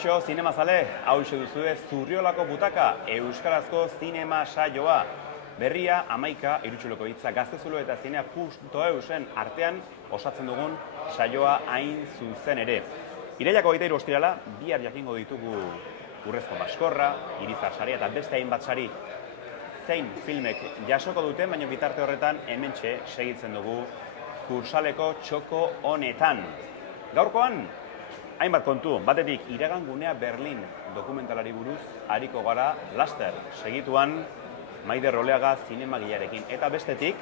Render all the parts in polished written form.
Kaixo, zinemazale, hauxe duzue Zurriolako butaka, euskarazko zinema saioa. Berria, 11 irutsuleko hitza Gaztezulo eta zinea.eusen artean osatzen dugun saioa hain zuzen ere. Irailako 23 ostirala, bihar jakingo ditugu Urrezko Maskorra, Irizar saria eta beste hainbat sari zein filmek jasoko dute, baina bitarte horretan hementxe segitzen dugu kursaleko txoko honetan. Gaurkoan, hainbat kontu, batetik Iragan gunea Berlin dokumentalari buruz ariko gara laster segituan Maider Oleaga zinemagilearekin. Eta bestetik,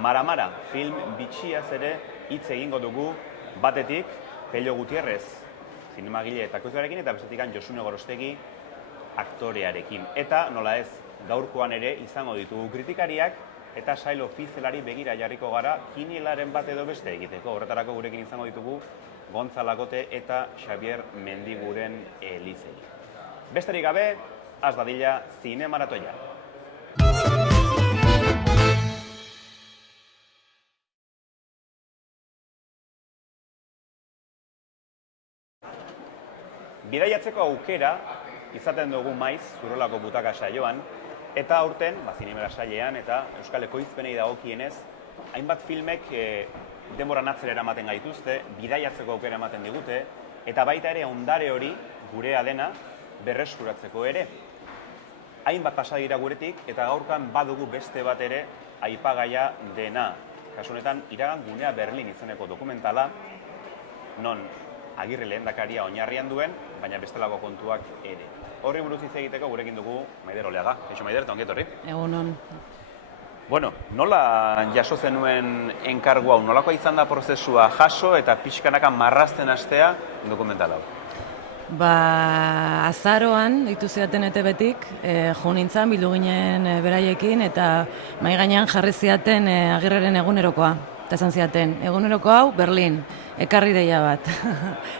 Mara film bitxiaz ere hitz egingo dugu batetik Pello Gutierrez zinemagile eta ekoizlearekin eta bestetik Josune Gorostegi aktorearekin. Eta nola ez, gaurkoan ere izango ditugu kritikariak eta sail ofizialari begira jarriko gara kinielaren bat edo beste egiteko. Horretarako gurekin izango ditugu Gontzalakote eta Xavier Mendiguren Elizegi. Besterik gabe, az dadila zinemaratoia. Bidaiatzeko aukera izaten dugu maiz Zurriolako butaka saioan, eta aurten, zinemara sailean eta euskal ekoizpenei dagokienez, hainbat filmek denboran atzera eramaten gaituzte, bidaiatzeko aukera ematen digute, eta baita ere ondare hori gurea dena berreskuratzeko ere. Hainbat pasa dira guretik eta gaurkan badugu beste bat ere aipagaia dena. Kasu honetan, Iragan gunea Berlin izeneko dokumentala, non Agirre lehendakaria oinarrian duen, baina bestelako kontuak ere. Horri buruz hitz egiteko gurekin dugu Maider Oleaga. Kaixo Maider, eta ongi etorri. Egunon. Bueno, nola jaso zenuen enkargu hau, nolakoa izan da prozesua jaso eta pixkanaka marrazten hastea dokumental hau? Azaroan, ditu ziaten ETB-tik, jo nintzen, bildu ginen beraiekin, eta mahai gainean jarri ziaten Agirreren egunerokoa. Eta esan ziaten, eguneroko hau, Berlin, ekarri deia bat.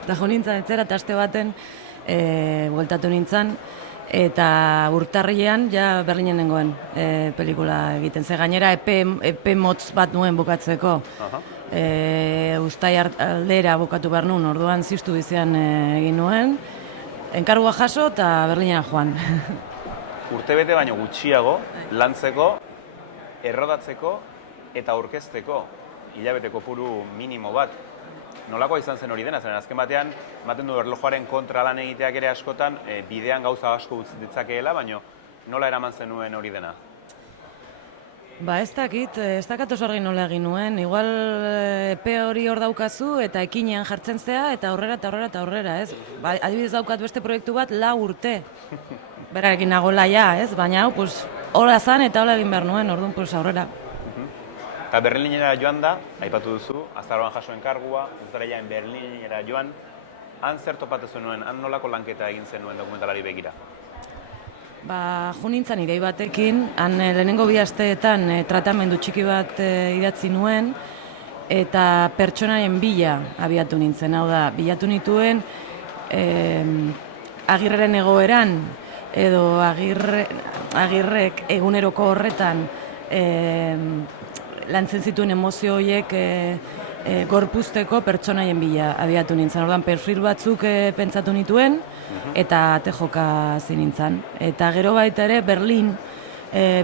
Eta jo nintzen etzera, eta aste baten bueltatu nintzen, eta urtarrilean ja Berlinen nengoen pelikula egiten. Ze gainera epe motz bat nuen bukatzeko. Uztai aldera bukatu behar nuen, orduan ziztu bizian egin nuen. Enkargua jaso eta Berlinera joan. Urtebete baino gutxiago, lantzeko, errodatzeko eta aurkezteko hilabete kopuru minimo bat. Nolakoa izan zen hori dena, zen azken batean, ematen du erlojuaren kontra lan egiteak ere askotan, bidean gauza asko utzi ditzakeela, baina nola eraman zenuen hori dena? Ez dakat oso argi nola egin nuen. Igual epe hori hor daukazu eta ekinean jartzen zea eta aurrera, ez? Adibidez daukat beste proiektu bat 4 urte. Berarekin nagoela ja, ez? Baina hau, hola zan eta hola egin behar nuen, orduan, aurrera. Eta Berlinera joan da, aipatu duzu, azaroan jaso enkargua, uztarailean Berlinera joan, han zer topatu zenuen, han nolako lanketa egin zenuen dokumentalari begira? Jo nintzen idei batekin, han lehenengo 2 asteetan tratamendu txiki bat idatzi nuen, eta pertsonaien bila abiatu nintzen, hau da, bilatu nituen Agirreren egoeran, edo Agirrek eguneroko horretan, lantzen zituen emozio horiek gorpuzteko pertsonaien bila abiatu nintzen. Orduan, perfil batzuk pentsatu nituen eta ate joka nintzen. Eta gero baita ere, Berlin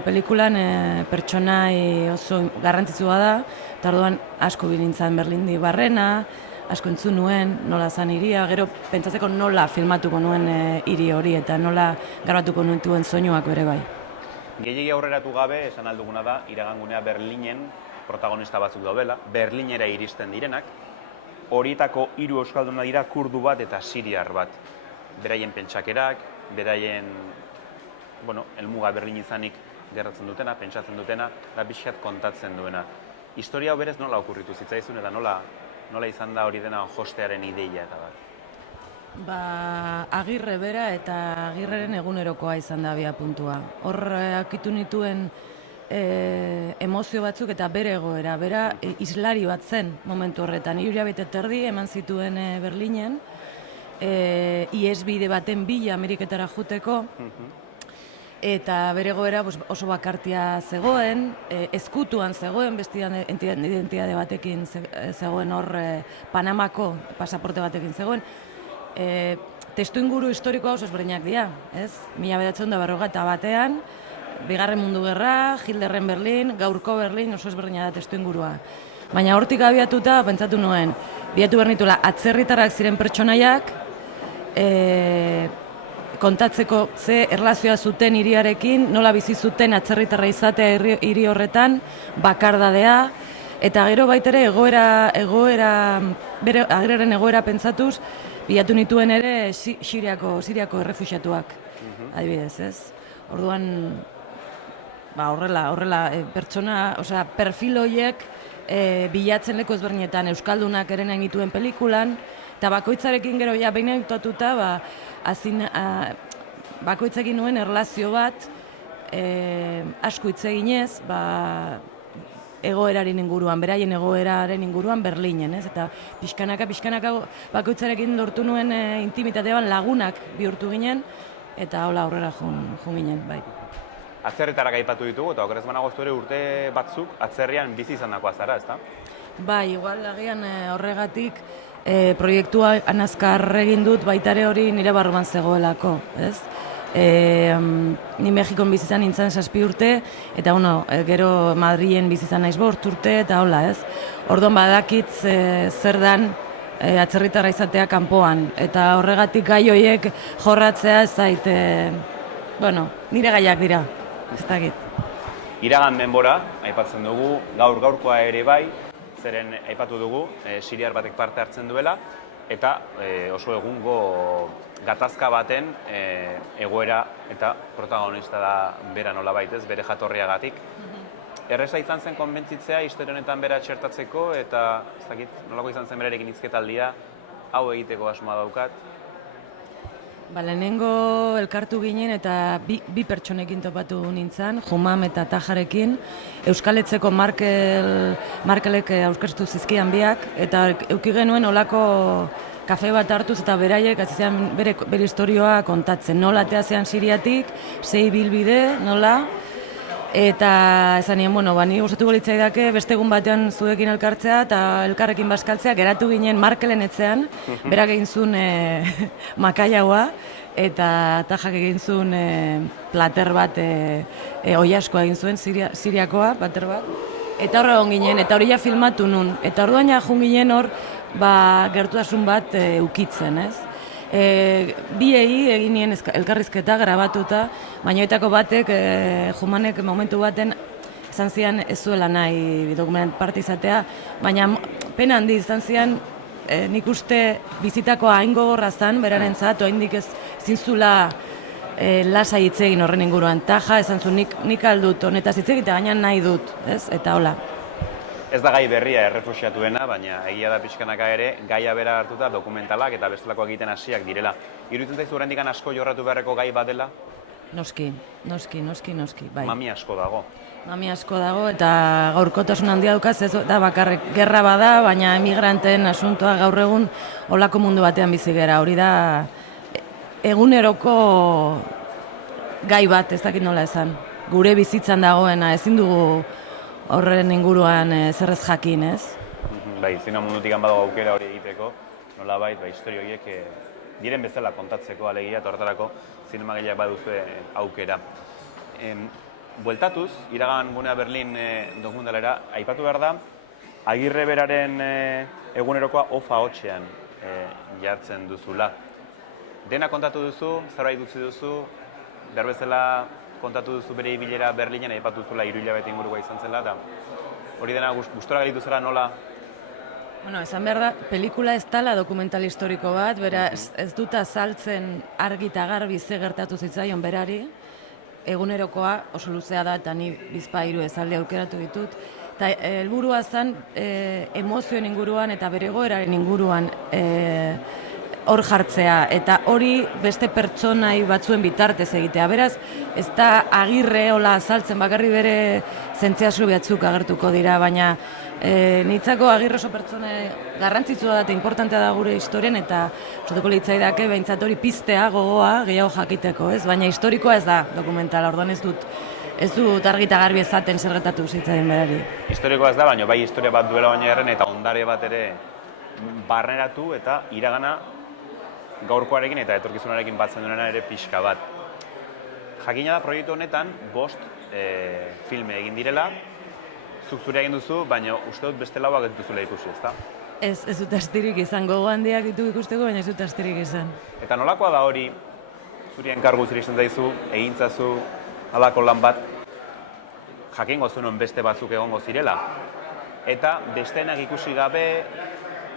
pelikulan pertsonai oso garrantzitsua da, eta orduan asko bilintzen Berlin di barrena, asko entzun nuen, nola zan hiria, gero pentsatzeko nola filmatuko nuen hiri hori eta nola garbatuko nuen soinuak bere bai. Gehiegi aurreratu gabe, esan alduguna da, Iragan gunea Berlinen protagonista batzuk daudela, Berlinera iristen direnak, horietako 3 euskalduna dira kurdu bat eta siriar bat. Beraien pentsakerak, beraien, helmuga Berlin izanik gerratzen dutena, pentsatzen dutena, da pixkat kontatzen duena. Historia hau berez nola okurritu zitzaizun eta nola izan da hori dena jostearen ideia eta bat? Agirre bera eta Agirreren egunerokoa izan da abiapuntua. Hor akitu nituen emozio batzuk eta bere egoera, bera islari bat zen momentu horretan. 3 hilabete eta erdi eman zituen Berlinen, iesbide baten bila Ameriketara juteko, eta bere egoera oso bakartia zegoen, ezkutuan zegoen, beste identitate batekin zegoen hor, Panamako pasaporte batekin zegoen, testu inguru historikoa oso ezberdinak dira, ez? 1941, Bigarren Mundu Gerra, Hitlerren Berlin, gaurko Berlin oso ezberdina da testu ingurua. Baina hortik abiatuta, pentsatu nuen, bilatu behar nituela atzerritarrak ziren pertsonaiak, kontatzeko ze erlazioa zuten hiriarekin, nola bizi zuten atzerritarra izatea hiri horretan, bakardadea, eta gero baitere bere agiraren egoera pentsatuz, bilatu nituen ere Siriako errefuxiatuak, adibidez, ez? Orduan, horrela, pertsona, perfil horiek bilatzen leku ezberdinetan, Euskaldunak ere nahi nituen pelikulan, eta bakoitzarekin gero, behin aipatuta, bakoitzekin nuen erlazio bat, asko hitz eginez, egoeraren inguruan, beraien egoeraren inguruan Berlinen, ez? Eta pixkanaka bakoitzarekin lortu nuen intimitatean lagunak bihurtu ginen, eta hola aurrera joan ginen, bai. Atzerritarrak aipatu ditugu, eta okerez banago ere urte batzuk atzerrian bizi izan dakoa zara, ezta? Bai, igual agian horregatik proiektua anazkar egin dut baitare hori nire barruan zegoelako, ez? Ni Mexikon bizi izan nintzen 7 urte, eta gero Madrilen bizi izan naiz 5 urte, eta hola, ez? Orduan badakit zer dan atzerritarra izatea kanpoan, eta horregatik gai horiek jorratzea ez zait, nire gaiak dira, ez dakit. Iragan denbora, aipatzen dugu, gaurkoa ere bai, zeren aipatu dugu, siriar batek parte hartzen duela, eta oso egungo gatazka baten egoera eta protagonista da bera nolabait, ez, bere jatorriagatik. Erreza izan zen konbentzitzea historia honetan bera txertatzeko, eta ez dakit, nolako izan zen berarekin hizketaldia, hau egiteko asmoa daukat. Lehenengo elkartu ginen eta bi pertsonekin topatu nintzen, Humam eta Tajarekin, Euskaletzeko Markelek aurkeztu zizkian biak, eta eduki genuen olako kafe bat hartuz eta beraiek azizean bere historioa kontatzen. Nola ateazean Siriatik, zei bilbide, nola, eta esan nien, ni gustatuko litzaidake beste egun batean zuekin elkartzea eta elkarrekin bazkaltzea, geratu ginen Markelen etxean, berak egin zuen makaiagoa, eta Tajak egin zuen plater bat, oiaskoa egin zuen, Siriakoa, plater bat, eta horre egon ginen, eta hori ja filmatu nun, eta orduan ja jun ginen hor, gertutasun bat ukitzen, ez? Biei egin nien elkarrizketa grabatuta, baina etako batek, Humanek momentu baten izan zian ez zuela nahi dokumentan parte izatea, baina pena handi izan zian nik uste bizitako hain gogorra zan, berarentzat, oraindik ez zintzula lasai hitz egin horren inguruan. Taja esan zuen nik aldut honetaz hitz egitea, baina nahi dut, ez? Eta hola. Ez da gai berria errefuxiatuena, baina egia da pixkanaka ere, gaia bera hartuta dokumentalak eta bestelakoak egiten hasiak direla. Iruditzen zaizu oraindik asko jorratu beharreko gai bat dela? Noski, bai. Mami asko dago. Mami asko dago eta gaurkotasun handia dukaz, ez da bakarrik gerra bada, baina emigranteen asuntoa gaur egun olako mundu batean bizi gera. Hori da eguneroko gai bat, ez dakit nola esan. Gure bizitzan dagoena, ezin dugu horren inguruan zerrez jakin, ez? Bai, zina mundutik badago aukera hori egiteko, nolabait, historio horiek diren bezala kontatzeko alegia, eta horretarako zinemagaileak baduzue aukera. Bueltatuz, iragan gunea Berlin dokumentalera, aipatu behar da, Agirre beraren egunerokoa ofa hotxean jartzen duzula. Dena kontatu duzu, zerbait dutzi duzu, behar bezala kontatu duzu bere ibilera Berlinen, aipatu zula 3 hilabete ingurukoa izan zela, eta hori dena gustora galitu zela nola? Esan behar da, pelikula ez dela dokumental historiko bat, bera ez dut azaltzen argi eta garbi ze gertatu zitzaion berari, egunerokoa oso luzea da, eta ni bizpa 3 esaldi aukeratu ditut, eta helburua zen emozioen inguruan eta bere egoeraren inguruan hor jartzea, eta hori beste pertsonai batzuen bitartez egitea. Beraz, ez da Agirre hola azaltzen, bakarri bere zentziazio batzuk agertuko dira, baina nitzako Agirre oso pertsona garrantzitsua da eta importantea da gure historian, eta osatuko litzaidake behintzat hori piztea gogoa gehiago jakiteko, ez? Baina historikoa ez da dokumentala, orduan ez dut argi eta garbi ezaten zer gertatu zitzaien berari. Historikoa ez da, baina bai historia bat duela baina erren eta ondare bat ere barneratu eta iragana gaurkoarekin eta etorkizunarekin batzen duena ere pixka bat. Jakina da proiektu honetan 5 filme egin direla, zuk zure egin duzu, baina uste dut beste lauak ez dituzula ikusi, ezta? Ez dut astirik izan, gogo handiak ditu ikusteko, baina ez dut astirik izan. Eta nolakoa da hori, zuri enkargu iristen zaizu, egintzazu, halako lan bat, jakingo zuen beste batzuk egongo zirela. Eta besteenak ikusi gabe,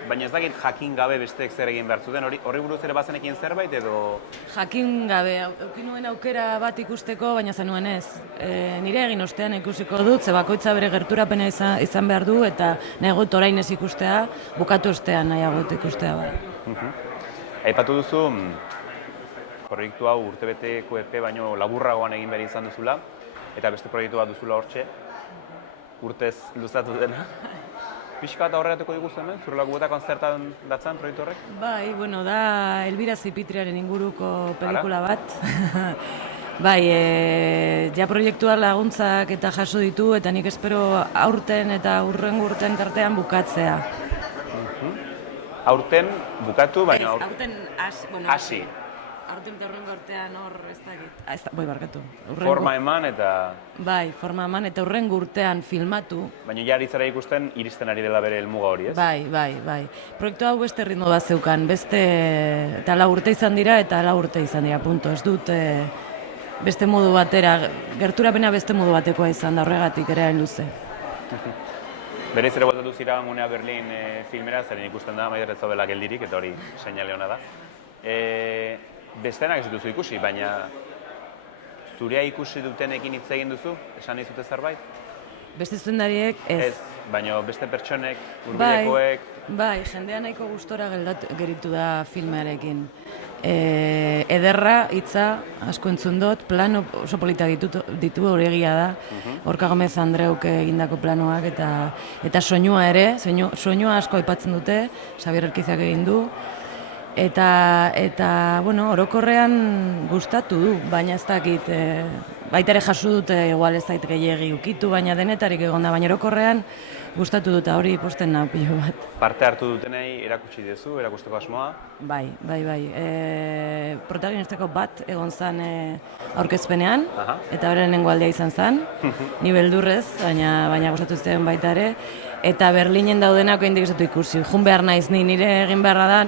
baina ez dakit jakin gabe besteek zer egin behar zuten, horri buruz ere bazenekin zerbait edo... Jakin gabe, auki nuen aukera bat ikusteko, baina zenuen ez. Nire egin ostean ikusiko dut, ze bakoitza bere gerturapena izan behar du, eta nahiagut orain ez ikustea, bukatu ostean nahiagut ikustea. Aipatu duzu, proiektu hau urtebeteko epe baino laburragoan egin behar izan duzula, eta beste proiektu bat duzula hortxe, urtez luzatu dena. Pixka bat aurreratuko diguzu hemen, zure laguetakoan zertan datzan proiektu horrek? Bai, bueno, da Elbira Zipitriaren inguruko pelikula bat. Bai, ja proiektua laguntzak eta jaso ditu, eta nik espero aurten eta hurrengo urten tartean bukatzea. Aurten bukatu, baina... Aurten hasi. Aurten eta hurrengo urtean hor ez dakit. Boi, barkatu. Forma eman eta... Bai, forma eman eta hurrengo urtean filmatu. Baina ja aritzara ikusten iristen ari dela bere helmuga hori, ez? Bai. Proiektu hau beste ritmo bat zeukan, beste... Eta 4 urte izan dira, eta 4 urte izan dira, punto. Ez dut beste modu batera, gerturapena beste modu batekoa izan da, horregatik ere hain luze. Berez ere botatu zira Gunea Berlin filmera, zeren ikusten da, maider ez zaudela geldirik, eta hori seinale hona da. Bestenak ez dituzu ikusi, baina zurea ikusi dutenekin hitz egin duzu, esan dizute zerbait? Beste zuzendariek ez. Baina beste pertsonek, hurbilekoek... Bai, jendea nahiko gustora geritu da filmearekin. Ederra, hitza, asko entzun dut, plano oso politak ditu hori egia da. Gorka Gomez Andreuk egindako planoak eta soinua ere, soinua asko aipatzen dute, Xabier Erkizak egin du. Eta bueno, orokorrean gustatu du, baina ez dakit, baita ere jaso dute igual ez dakit gehiegi ukitu, baina denetarik egon da, baina orokorrean gustatu dut, hori posten nau pilo bat. Parte hartu dutenei erakutsi dezu, erakusteko asmoa? Bai. Protagonistako bat egon zen aurkezpenean, eta bere lehenengo aldea izan zen, ni beldurrez, baina gustatu ziren baita ere, eta Berlinen daudenak oraindik ez dut ikusi, joan behar naiz ni, nire egin beharra da,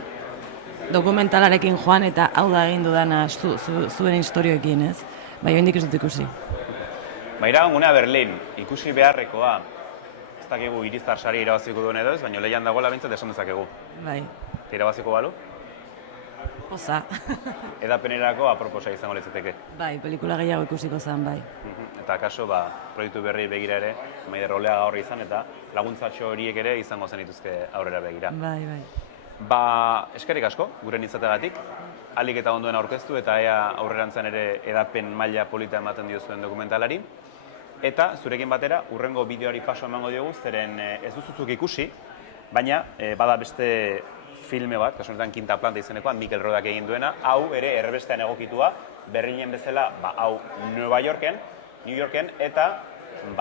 dokumentalarekin joan eta hau da egin dudana zuen historioekin, ez? Bai, oraindik ez dut ikusi. Maira, Gunea Berlin, ikusi beharrekoa, ez dakigu Irizar sari irabaziko duen edo ez, baina lehian dagoela bintzat esan dezakegu. Bai. Irabaziko balu? Osa. Edapenerako aproposa izango litzateke. Bai, pelikula gehiago ikusiko zen, bai. Eta akaso, proiektu berri begira ere, Maider rolea gaur izan eta laguntzatxo horiek ere izango zenituzke aurrera begira. Bai. Eskerrik asko, gure nitzategatik, ahalik eta ondoen aurkeztu eta ea aurrerantzan ere edapen maila polita ematen diozuen dokumentalari. Eta zurekin batera, hurrengo bideoari paso emango diogu, zeren ez duzuzuk ikusi, baina bada beste filme bat, kasu honetan Quinta Planta izenekoan, Mikel Rodak egin duena, hau ere erbestean egokitua, Berlinen bezala, hau New Yorken, eta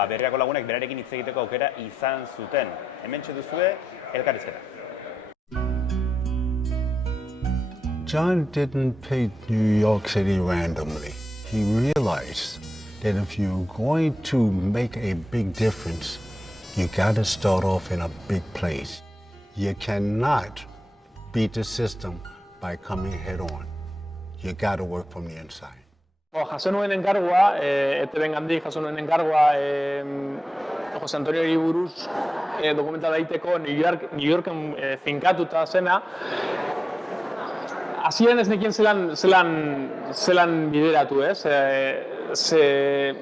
berriako lagunek berarekin hitz egiteko aukera izan zuten. Hementxe duzue, elkarrizketa. John didn't pick New York City randomly. He realized that if you're going to make a big difference, you got to start off in a big place. You cannot beat the system by coming head on. You got to work from the inside. Jaso nuen enkargua, ETB gandik jaso nuen enkargua Jose Antoniori buruz dokumentala egiteko New Yorken finkatuta zena. Hasieran ez nekien zelan bideratu, ez?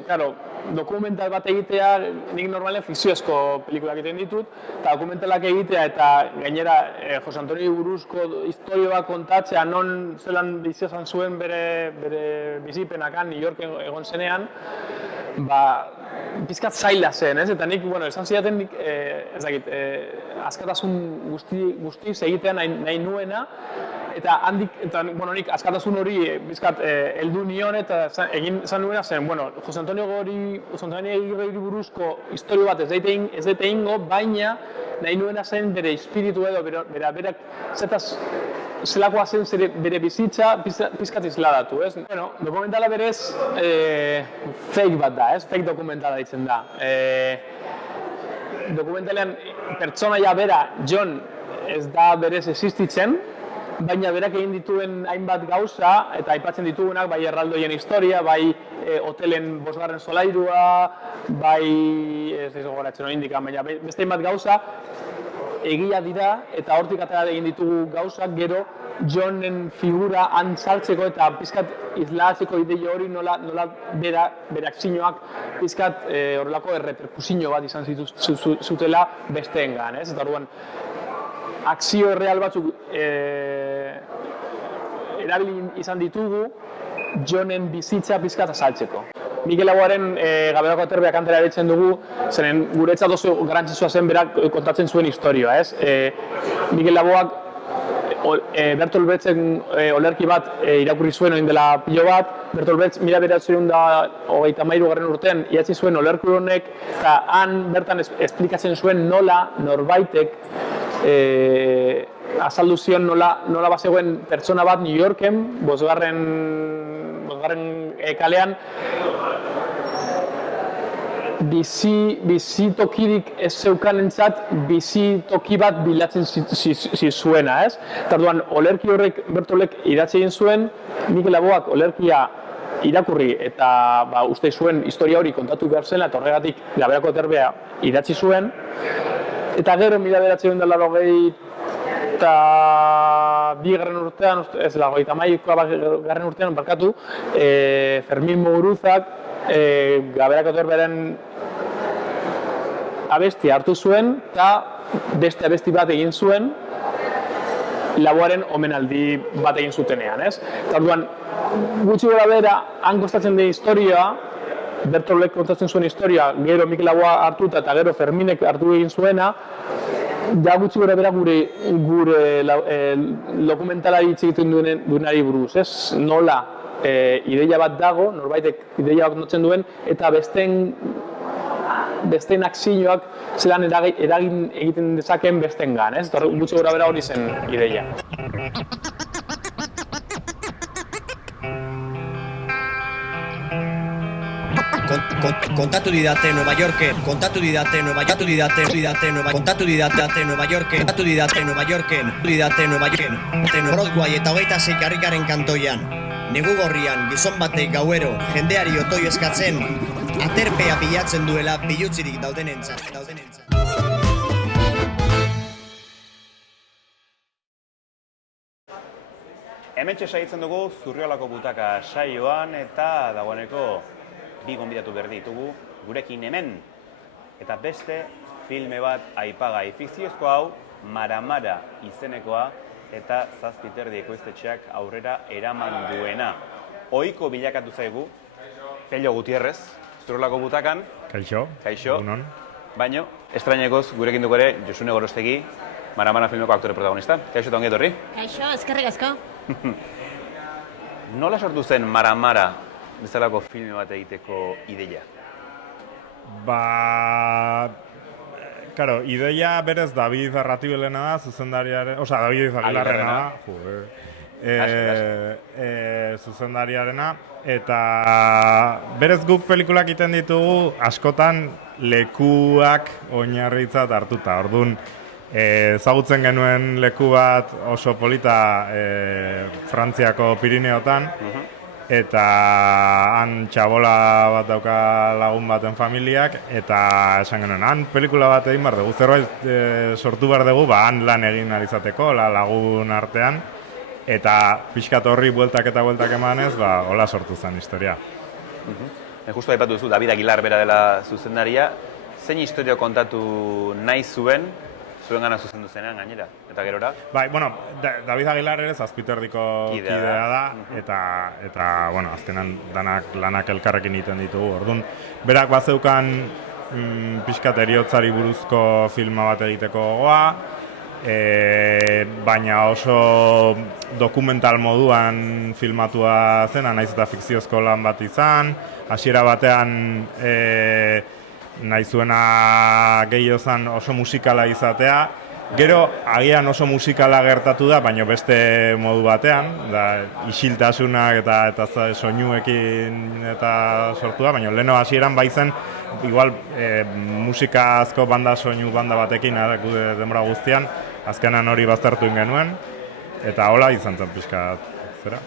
Claro, dokumental bat egitea, nik normalen fikziozko pelikulak egiten ditut, eta dokumentalak egitea eta gainera Jose Antonio buruzko historio bat kontatzea non zelan bizizan zuen bere bizipenakan New Yorken egon zenean, pizkat zaila zen, ez? Eta nik, esan zidaten nik, ez dakit, askatasun guztiz egitea nahi nuena, eta nik askatasun hori bizkat heldu nion eta egin zan nuena zen, Jose Antonio Agirreri buruzko historio bat ez daite ingo, baina nahi nuena zen bere espiritu edo, berak zelakoa zen bere bizitza pizkat isladatu, ez? Bueno, dokumentala berez fake bat da, ez? Fake dokumentala ditzen da. Dokumentalean pertsonaia bera, John, ez da berez existitzen, baina berak egin dituen hainbat gauza, eta aipatzen ditugunak, bai erraldoien historia, bai hotelen 5. solairua, bai, ez gogoratzen hori indika, baina beste hainbat gauza, egia dira, eta hortik atera egin ditugu gauzak, gero Johnen figura antzaltzeko eta pizkat islatzeko ideia hori nola berak zinoak pizkat horrelako erreperkusio bat izan zutela besteengan, ez? Eta orduan, akzio real batzuk erabili izan ditugu Johnen bizitza pizkat azaltzeko. Mikel Laboaren Gaberako Aterbea kantera eritzen dugu, zeren guretzat oso garrantzitsua zen berak kontatzen zuen historia, ez? Mikel Laboak Bertolt Brechten olerki bat irakurri zuen orain dela pilo bat. Bertolt Brecht 1933 urtean idatzi zuen olerki honek, eta han bertan esplikatzen zuen nola norbaitek azaldu zion nola bazegoen pertsona bat New Yorken, 5. kalean, bizi tokirik ez zeukanentzat bizi toki bat bilatzen zuena, ez? Eta orduan, olerki horrek Bertolek idatzi egin zuen, Mikel Laboak olerkia irakurri eta uste zuen historia hori kontatu behar zela, eta horregatik Gaberako Aterbea idatzi zuen. Eta gero, 1982 urtean, ez da, 83. urtean, barkatu, Fermin Muguruzak Gaberako Aterbearen abesti hartu zuen eta beste abesti bat egin zuen Laboaren omenaldi bat egin zutenean, ez? Eta orduan, gutxi gora bera, han kostatzen den historia, Bertolek kontatzen zuen historia, gero Mikel Laboa hartuta eta gero Ferminek hartu egin zuena, ja gutxi gora bera gure dokumentalari hitz egiten duenari buruz, ez? Nola ideia bat dago, norbaitek ideia bat notzen duen, eta besteen akzioak zelan eragin egiten dezaken besteengan, ez? Eta gutxi gora bera hori zen ideia. Kontatu didate Nueva Yorken, kontatu didate Nueva Yorken, Broadway eta 26 karrikaren kantoian. Negu gorrian, gizon batek gauero, jendeari otoi eskatzen, aterpea bilatzen duela bilutzirik daudenentzat. Hementxe saitzen dugu Zurriolako Butaka saioan, eta dagoeneko bi gonbidatu behar ditugu gurekin hemen. Eta beste filme bat aipagai fikziozko hau, Mara izenekoa, eta 7 ekoiztetxeak aurrera eraman duena. Ohiko bilakatu zaigu, Pello Gutierrez, Zurriolako Butakan. Kaixo. Egunon. Baino, estrainekoz gurekin dugu ere Josune Gorostegi, Mara filmeko aktore protagonista. Kaixo eta ongi etorri. Kaixo, eskerrik asko. Nola sortu zen Mara bezalako filme bat egiteko ideia? Karo, ideia berez David Arratibelena da, zuzendariaren, David Aguilarrena da, zuzendariarena, eta berez guk pelikulak iten ditugu askotan lekuak oinarritzat hartuta. Orduan, ezagutzen genuen leku bat oso polita Frantziako Pirineotan, eta han txabola bat dauka lagun baten familiak, eta esan genuen, han pelikula bat egin behar dugu, zerbait sortu behar dugu, han lan egin alizateko, lagun artean, eta pixkat horri bueltak emanez, hola sortu zen historia. Justu aipatu duzu, David Aguilar bera dela zuzendaria, zein historia kontatu nahi zuen gana zuzendu zenean gainera, eta gerora? David Aguilar ere Zazpiterdiko kidea da, eta azkenan lanak elkarrekin egiten ditugu. Orduan, berak bazeukan pixkat eriotzari buruzko filma bat egiteko gogoa, baina oso dokumental moduan filmatua zena, nahiz eta fikziozko lan bat izan, hasiera batean nahi zuena gehiago zen oso musikala izatea. Gero, agian oso musikala gertatu da, baina beste modu batean, da isiltasunak eta soinuekin eta sortu da, baina leheno hasieran baizen, igual musika asko soinu banda batekin, denbora guztian, azkenan hori baztertu genuen, eta hola izan zen pixka zera.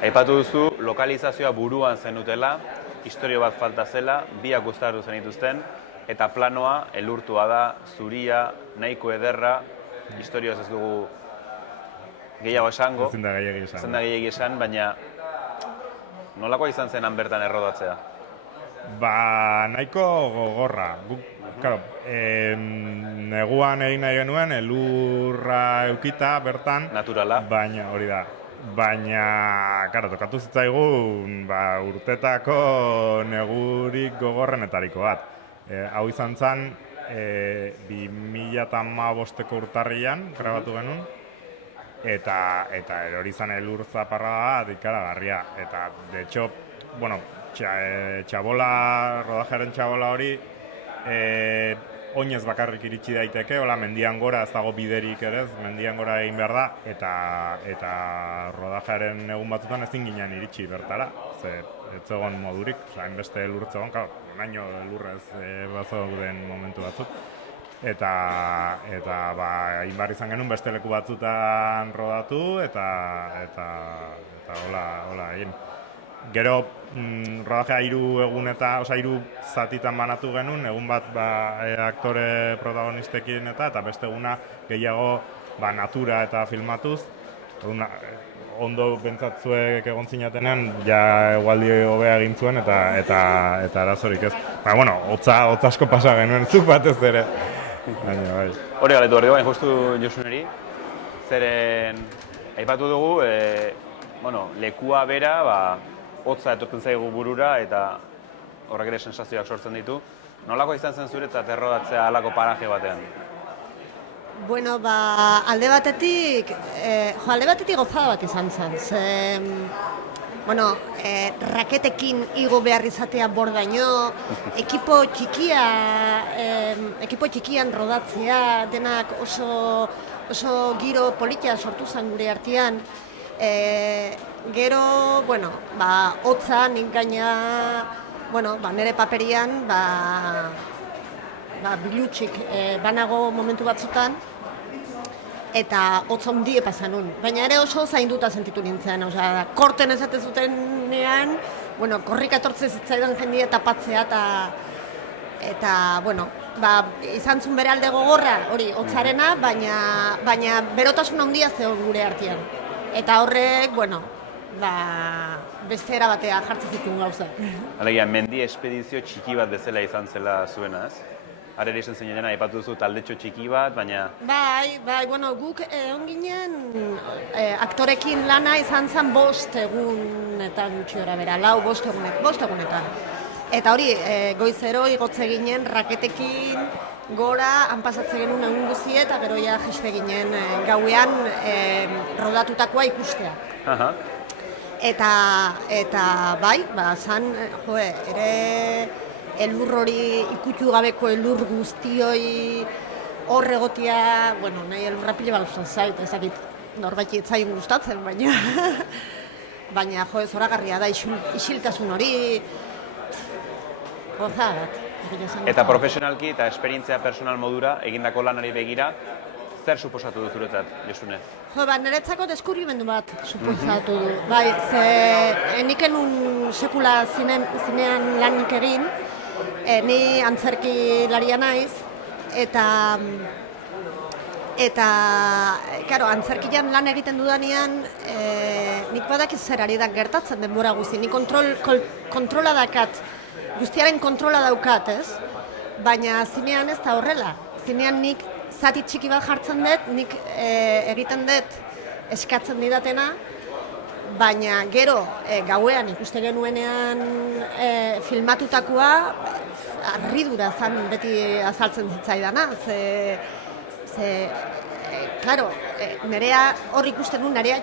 Aipatu duzu, lokalizazioa buruan zenutela, historio bat falta zela, biak uztartu zenituzten, eta planoa elurtua da, zuria, nahiko ederra, historioaz ez dugu gehiago esango. Ezin da gehiagi esan, baina nolakoa izan zenan bertan errodatzea? Nahiko gogorra. Claro, neguan egin nahi genuen, elurra eukita bertan. Naturala. Baina, hori da. Baina, claro, tokatu zitzaigun urtetako negurik gogorrenetariko bat. Hau izan zen, 2015ko urtarrian grabatu genuen, eta hori izan elur zaparra bat ikaragarria. Eta, de hecho, bueno, rodajearen txabola hori, oinez bakarrik iritsi daiteke, hola, mendian gora, ez dago biderik ere, mendian gora egin behar da, eta rodajearen egun batzutan ezin ginen iritsi bertara, ez zegoen modurik, hainbeste elur zegoen, naino elurrez bazeuden momentu batzuk. Eta egin behar izan genuen beste leku batzutan rodatu, eta hola egin. Gero, rodajea 3 zatitan banatu genuen, egun bat aktore protagonistekin eta beste eguna gehiago natura eta filmatuz. Ondo bentsatzuek egon zinatenean, ja egualdi hobea egin zuen eta arazorik ez. Bueno, hotza asko pasa genuen zuk batez ere. Hori galetu hori baina justu Josuneri, zeren aipatu dugu, lekua bera, hotza etortzen zaigu burura eta horrek ere sensazioak sortzen ditu. Nolako izan zen zuretzat errodatzea halako paraje batean? Bueno, alde batetik gozada bat izan zen. Raketekin igo behar izatea bordaino, ekipo txikian rodatzea, denak oso giro politia sortu zen gure artean. Gero, hotza nik gaina, nire paperian, bilutsik banago momentu batzutan, eta hotza hundie pasa nun. Baina ere oso zainduta sentitu nintzen, korten esate zutenean, korrika etortze zitzaidan jendia tapatzea, eta izan zuen bere alde gogorra, hori, hotzarena, baina berotasun handia zegoen gure artean. Eta horrek, beste era batea jartzen zituen gauza. Alegia, mendi espedizio txiki bat bezala izan zela zuena, ez? Arera izan zen aipatu duzu taldetxo txiki bat, baina... Guk egon ginen aktorekin lana izan zen 5 egunetan gutxi ora bera, 5 egunetan. Eta hori, goizero igotze ginen raketekin gora, han pasatze genuen egun guzie eta gero ja jeste ginen gauean rodatutakoa ikustea. Eta zan, ere elur hori ikutu gabeko elur guztioi hor egotia, nahi elurra pile bat guztan zait, ezakit norbaiti etzaion gustatzen, baina zoragarria da isiltasun hori goza bat. Eta profesionalki eta esperientzia personal modura egindako lanari begira, zer suposatu du zuretzat, Josune? Niretzako deskubrimendu bat suposatu du. Nik enun sekula zinean lanik egin, ni antzerkilaria naiz, eta antzerkian lan egiten dudanean, nik badakiz zer ari da gertatzen denbora guzti. Nik kontrola dakat, guztiaren kontrola daukat, ez? Baina zinean ez da horrela. Zinean nik zati txiki bat jartzen dut, nik egiten dut eskatzen didatena, baina gero gauean ikuste genuenean filmatutakoa harridura zan beti azaltzen zitzaidana. Nerea hor ikusten du, nerea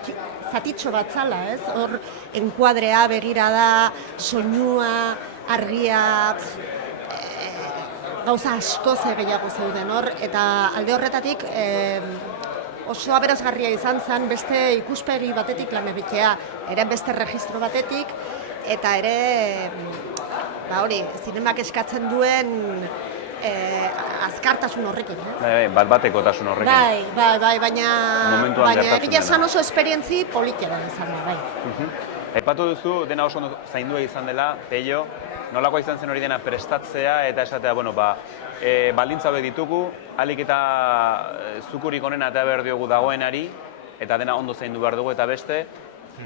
zatitxo bat zala, ez? Hor enkuadrea, begirada, soinua, argia, gauza asko ze gehiago zeuden hor, eta alde horretatik oso aberasgarria izan zen beste ikuspegi batetik lan egitea, ere beste registro batetik, eta ere, hori, zinemak eskatzen duen azkartasun horrekin. Bat-batekotasun horrekin. Bai, baina Momentuan gertatzen egia dena. esan oso esperientzi politera izan da, bai. Aipatu duzu, dena oso ondo zaindua izan dela, Pello, nolakoa izan zen hori dena prestatzea eta esatea, baldintza hauek ditugu, ahalik eta zukurik onena eta behar diogu dagoenari, eta dena ondo zaindu behar dugu, eta beste,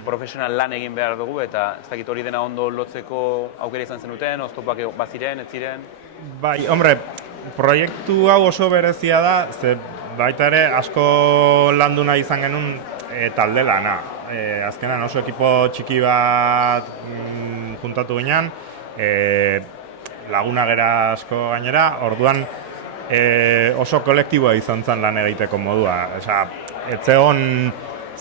profesional lan egin behar dugu, eta ez dakit hori dena ondo lotzeko aukera izan zenuten, oztopak baziren, ez ziren? Bai, hombre, proiektu hau oso berezia da, ze baita ere asko landu nahi izan genuen talde lana. Azkenan oso ekipo txiki bat juntatu ginen, laguna gera asko gainera, orduan oso kolektiboa izan zen lan egiteko modua. Ez zegoen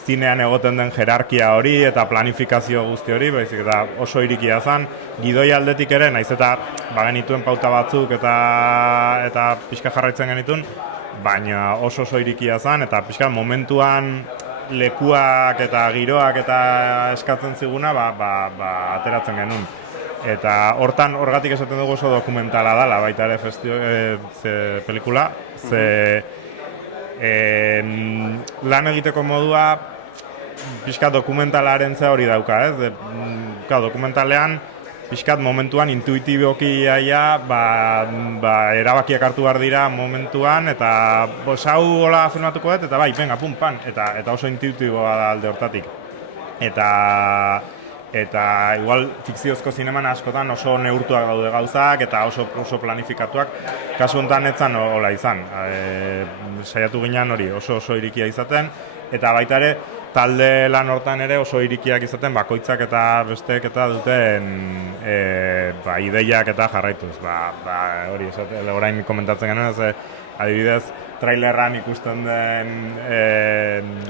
zinean egoten den jerarkia hori eta planifikazio guzti hori, baizik eta oso irikia zen. Gidoi aldetik ere, naiz eta genituen pauta batzuk eta pixka jarraitzen genituen, baina oso irikia zen, eta pixka momentuan lekuak eta giroak eta eskatzen ziguna ateratzen genuen. Eta horgatik esaten dugu oso dokumentala dela, baita ere pelikula, lan egiteko modua pixka dokumentalaren ze hori dauka, ez? Dokumentalean pixkat momentuan intuitiboki erabakiak hartu behar dira momentuan, eta hau hola afirmatuko dut, eta bai, venga, pum, pan, eta oso intuitiboa da alde hortatik. Eta igual fikziozko zineman askotan oso neurtuak daude gauzak eta oso planifikatuak, kasu honetan etzan hola izan. Saiatu ginen hori oso irikia izaten, eta baita ere talde lan hortan ere oso irikiak izaten, bakoitzak eta besteek eta duten ideiak eta jarraituz. Hori, orain komentatzen genuen, adibidez, trailerran ikusten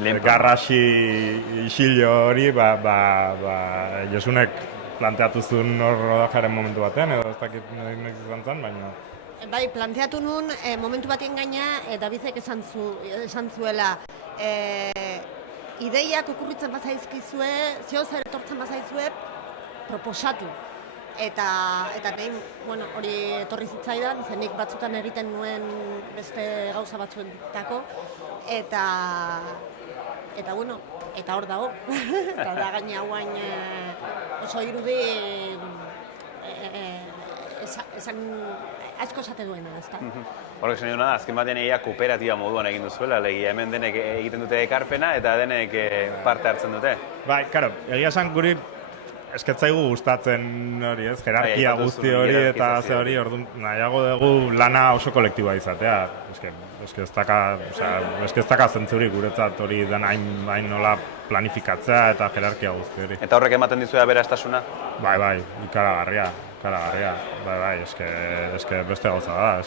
den garrasi isilio hori, Josunek planteatu zuen hor rodajaren momentu batean, edo ez dakit nek izan zen, baina... Bai, planteatu nun momentu batien gaina, Davidek esan zuela, ideiak okurritzen bazaizkizue, zehozer etortzen bazaizue, proposatu. Eta nahi, hori etorri zitzaidan, zenik batzutan egiten nuen beste gauza batzuentako, eta hor dago. Eta da gaina hauain oso irudi asko esate duena, ezta? Horrek esan duena, azken batean egia kooperatiba moduan egin duzuela, legia hemen denek egiten dute ekarpena eta denek parte hartzen dute. Bai, karo, egia esan guri esketzaigu gustatzen hori, ez, jerarkia guzti hori eta ze hori, orduan nahiago dugu lana oso kolektiboa izatea. Eske ez daka zentzurik guretzat hori den hain nola planifikatzea eta jerarkia guzti hori. Eta horrek ematen dizu aberastasuna? Bai, ikaragarria. Bai, eske beste gauza da,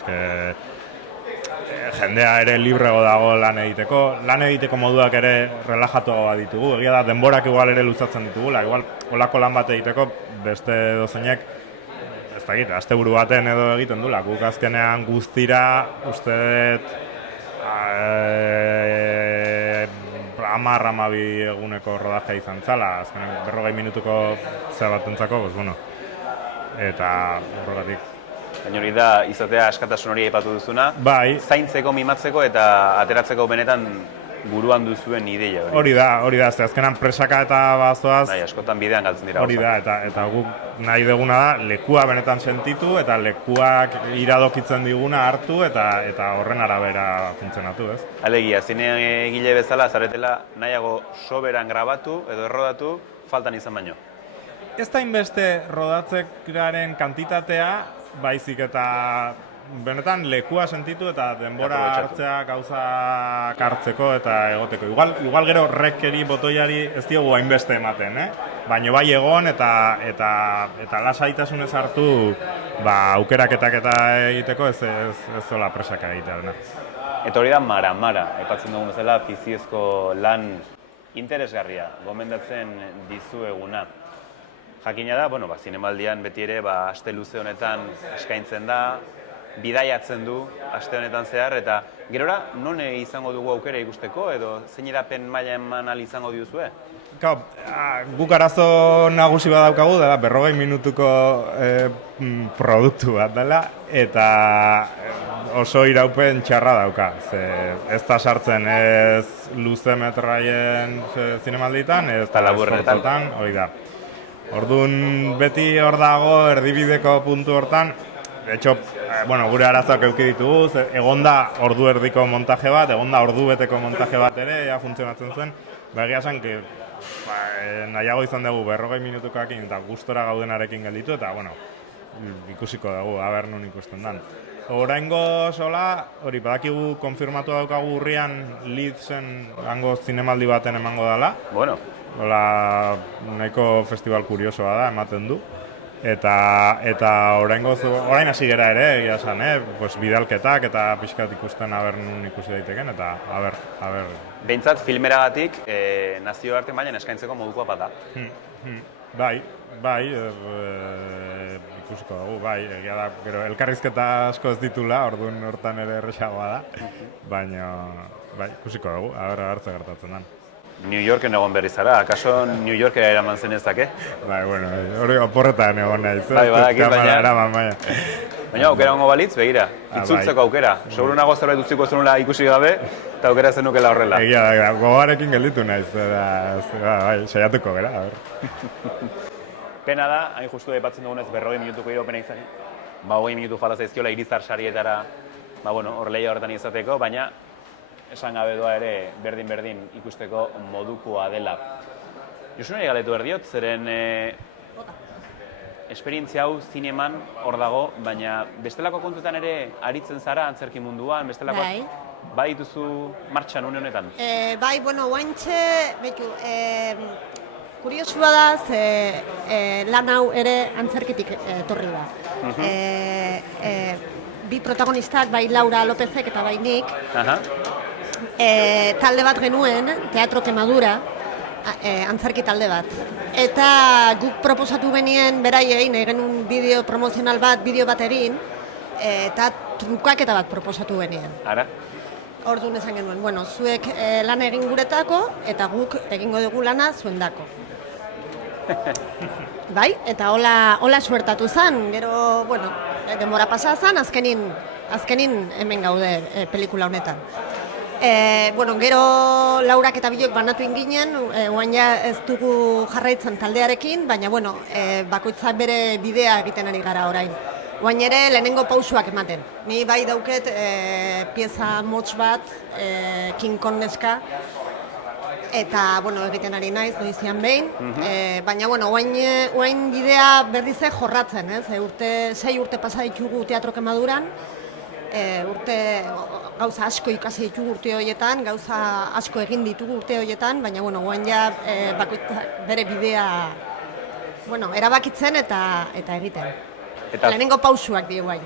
jendea ere librego dago lan egiteko moduak ere relajatuagoa ditugu, egia da denborak igual ere luzatzen ditugula, igual olako lan bat egiteko beste dozeinek, ez dakit, asteburu baten edo egiten dula, guk azkenean guztira, uste dut, 10-12 eguneko rodaje izan zala, azkenean 40 minutuko zer batentzako, eta horregatik. Baina hori da, izatea askatasun hori aipatu duzuna, bai. Zaintzeko, mimatzeko eta ateratzeko benetan buruan duzuen ideia hori. Hori da, azkenan presaka eta bazoaz... Bai, askotan bidean galtzen dira. Hori da, eta guk nahi duguna da, lekua benetan sentitu eta lekuak iradokitzen diguna hartu eta horren arabera funtzionatu, ez? Alegia, zinean egile bezala, zaretela nahiago soberan grabatu edo errodatu, faltan izan baino. Ez da inbeste rodatzekaren kantitatea, baizik eta benetan lekua sentitu eta denbora hartzea gauzak hartzeko eta egoteko. Igual gero rekkeri botoiari ez diogu hainbeste ematen, baina bai egon eta lasaitasunez hartu aukeraketak eta egiteko ez zola presaka egitea. Eta hori da mara, aipatzen dugun bezala fikziozko lan interesgarria, gomendatzen dizueguna. Jakina da, zinemaldian beti ere aste luze honetan eskaintzen da, bidaiatzen du aste honetan zehar, eta gerora non izango dugu aukera ikusteko, edo zein edapen maila eman ahal izango diuzue? Guk arazo nagusi badaukagu dela 40 minutuko produktu bat dela, eta oso iraupen txarra dauka. Ez da sartzen ez luze metraien zinemalditan, ez da laburretan, hori da. Orduan beti hor dago erdibideko puntu hortan, de hecho, gure arazoak eduki ditugu, egonda ordu erdiko montaje bat, egonda ordu beteko montaje bat ere, ea funtzionatzen zuen, egia esan, nahiago izan dugu 40 minutukakin eta gustora gaudenarekin gelditu, eta, ikusiko dugu, aber nun ikusten dan. Oraingo sola, hori badakigu konfirmatu daukagu urrian Leedsen hango zinemaldi baten emango dela. Hola, nahiko festival kuriosoa da, ematen du. Eta orain hasi gera ere, egia esan, bidalketak eta pixkat ikusten aber nun ikusi daiteken, eta aber. Behintzat, filmeragatik nazioarte mailan eskaintzeko modukoa bat da. Bai, ikusiko dugu, egia da, gero elkarrizketa asko ez ditula, orduan hortan ere erresagoa da, baina, ikusiko dugu, aber zer gertatzen den. New Yorken egon berri zara, akaso New Yorkera eraman zenezake? Hori oporretan egon nahi, baina aukera hongo balitz, begira, itzultzeko aukera. Seguru nago zerbait utziko zenula ikusi gabe, eta aukera zenukela horrela. Egia da, gogoarekin gelditu naiz, saiatuko gara, Pena da, hain justu aipatzen dugunez 40 minutuko iraupena izan. 20 minutu falta zaizkiola Irizar sarietara, hor lehia horretan izateko, baina esan gabe doa ere berdin ikusteko modukoa dela. Josunari galetu berdiot, zeren esperientzia hau zineman hor dago, baina bestelako kontuetan ere aritzen zara antzerki munduan, bestelako dituzu martxan une honetan? Oaintxe, kuriosua da, lan hau ere antzerkitik etorri da. Bi protagonistak, bai Laura Lópezek eta bai nik, talde bat genuen, Teatro Kemadura, antzerki talde bat. Eta guk proposatu genien beraiei, nahi genuen bideo promozional bat, bideo bat egin, eta trukaketa bat proposatu genien. Orduan esan genuen, zuek lan egin guretako, eta guk egingo dugu lana zuendako. Eta hola suertatu zen, gero, denbora pasa zen, azkenin hemen gaude pelikula honetan. Gero Laurak eta Bilok banatu inginen, oain ja ez dugu jarraitzen taldearekin, baina bakoitzak bere bidea egiten ari gara orain. Oain ere lehenengo pausuak ematen. Ni bai dauket pieza motz bat, King Kong neska, eta egiten ari naiz, noizian behin, baina oain bidea berdize jorratzen, 6 urte pasa ditugu Teatro Kemaduran, gauza asko ikasi ditugu urte horietan, gauza asko egin ditugu urte horietan, baina oain ja bere bidea erabakitzen eta egiten. Lehenengo pausuak dio guai.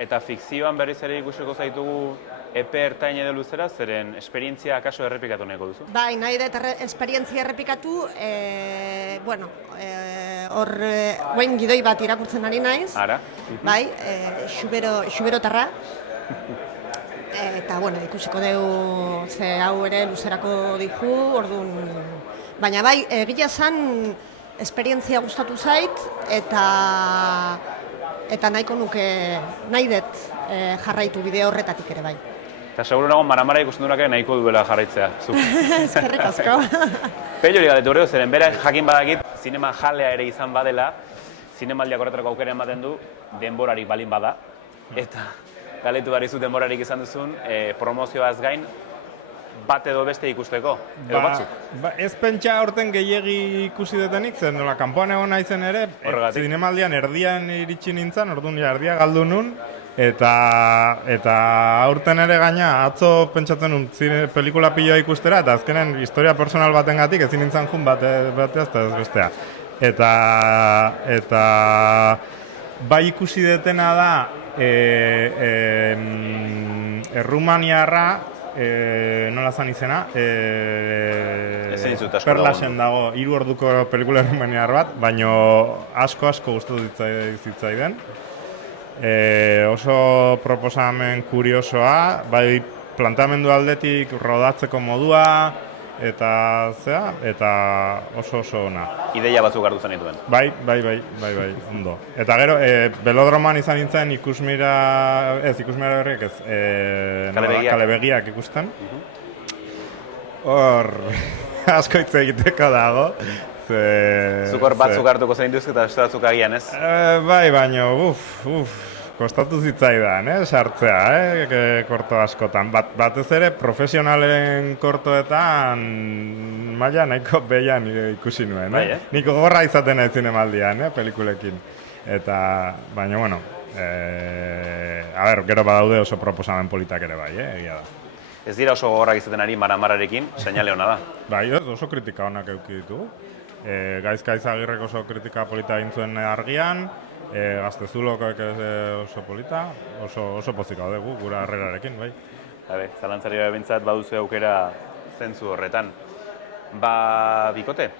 Eta fikzioan berriz ere ikusiko zaitugu epe ertain edo luzera, zeren esperientzia akaso errepikatu nahiko duzu? Bai, nahi dut esperientzia errepikatu, hor guain gidoi bat irakurtzen ari naiz, bai, xuberotarra, eta ikusiko dugu ze hau ere luzerako ditu, orduan, baina bai, egia esan esperientzia gustatu zait, eta nahiko nuke, nahi dut jarraitu bideo horretatik ere bai. Eta seguru nago Maramara ikusten durak nahiko duela jarraitzea. Eskerrik asko. Pello galetu horrego, zeren bera jakin badakit, zinema jalea ere izan badela, zinemaldiak horretarako aukera ematen du, denborarik balin bada. Eta galetu barizu denborarik izan duzun, promozioaz gain, bat edo beste ikusteko, edo batzuk? Ez pentsa horten gehiegi ikusi detenik, zen nola, kanpoan egon naizen ere, zinemaldian erdian iritsi nintzen, orduan erdia galdu nun, eta aurten ere gaina, atzo pentsatzen nun pelikula piloa ikustera, eta azkenen historia personal batengatik ezin nintzen jun bateaz eta ez bestea. Eta bai ikusi detena da, Errumaniarra, nola zan izena, Perlasen dago 3 orduko pelikula errumaniar bat, baina asko gustatu zitzaiden. oso proposamen kuriosoa, bai plantamendu aldetik rodatzeko modua, eta oso ona. Ideia batzuk hartu zen dituen. Bai, ondo. Eta gero, belodroman izan nintzen ikusmira berriak ez, kalebegiak ikusten. Hor, asko hitz egiteko dago. Zukor batzuk hartuko zen dituzk eta beste batzuk agian, ez? Bai, baina, kostatu zitzaidan, sartzea, korto askotan. Batez ere, profesionalen kortoetan maila nahiko behian ikusi nuen, Nik gogorra izaten ez zinemaldian, pelikulekin. Baina, bueno, gero badaude oso proposamen politak ere bai, egia da. Ez dira oso gogorrak izaten ari Maramararekin, seinale hona da. Bai, oso kritika honak eduki ditugu. Gaizka Agirrek oso kritika polita egin zuen argian, Gaztezulok oso polita, oso pozik gaudegu gure harrerarekin, bai. Zalantzari behintzat baduzu aukera zentzu horretan. Bikote,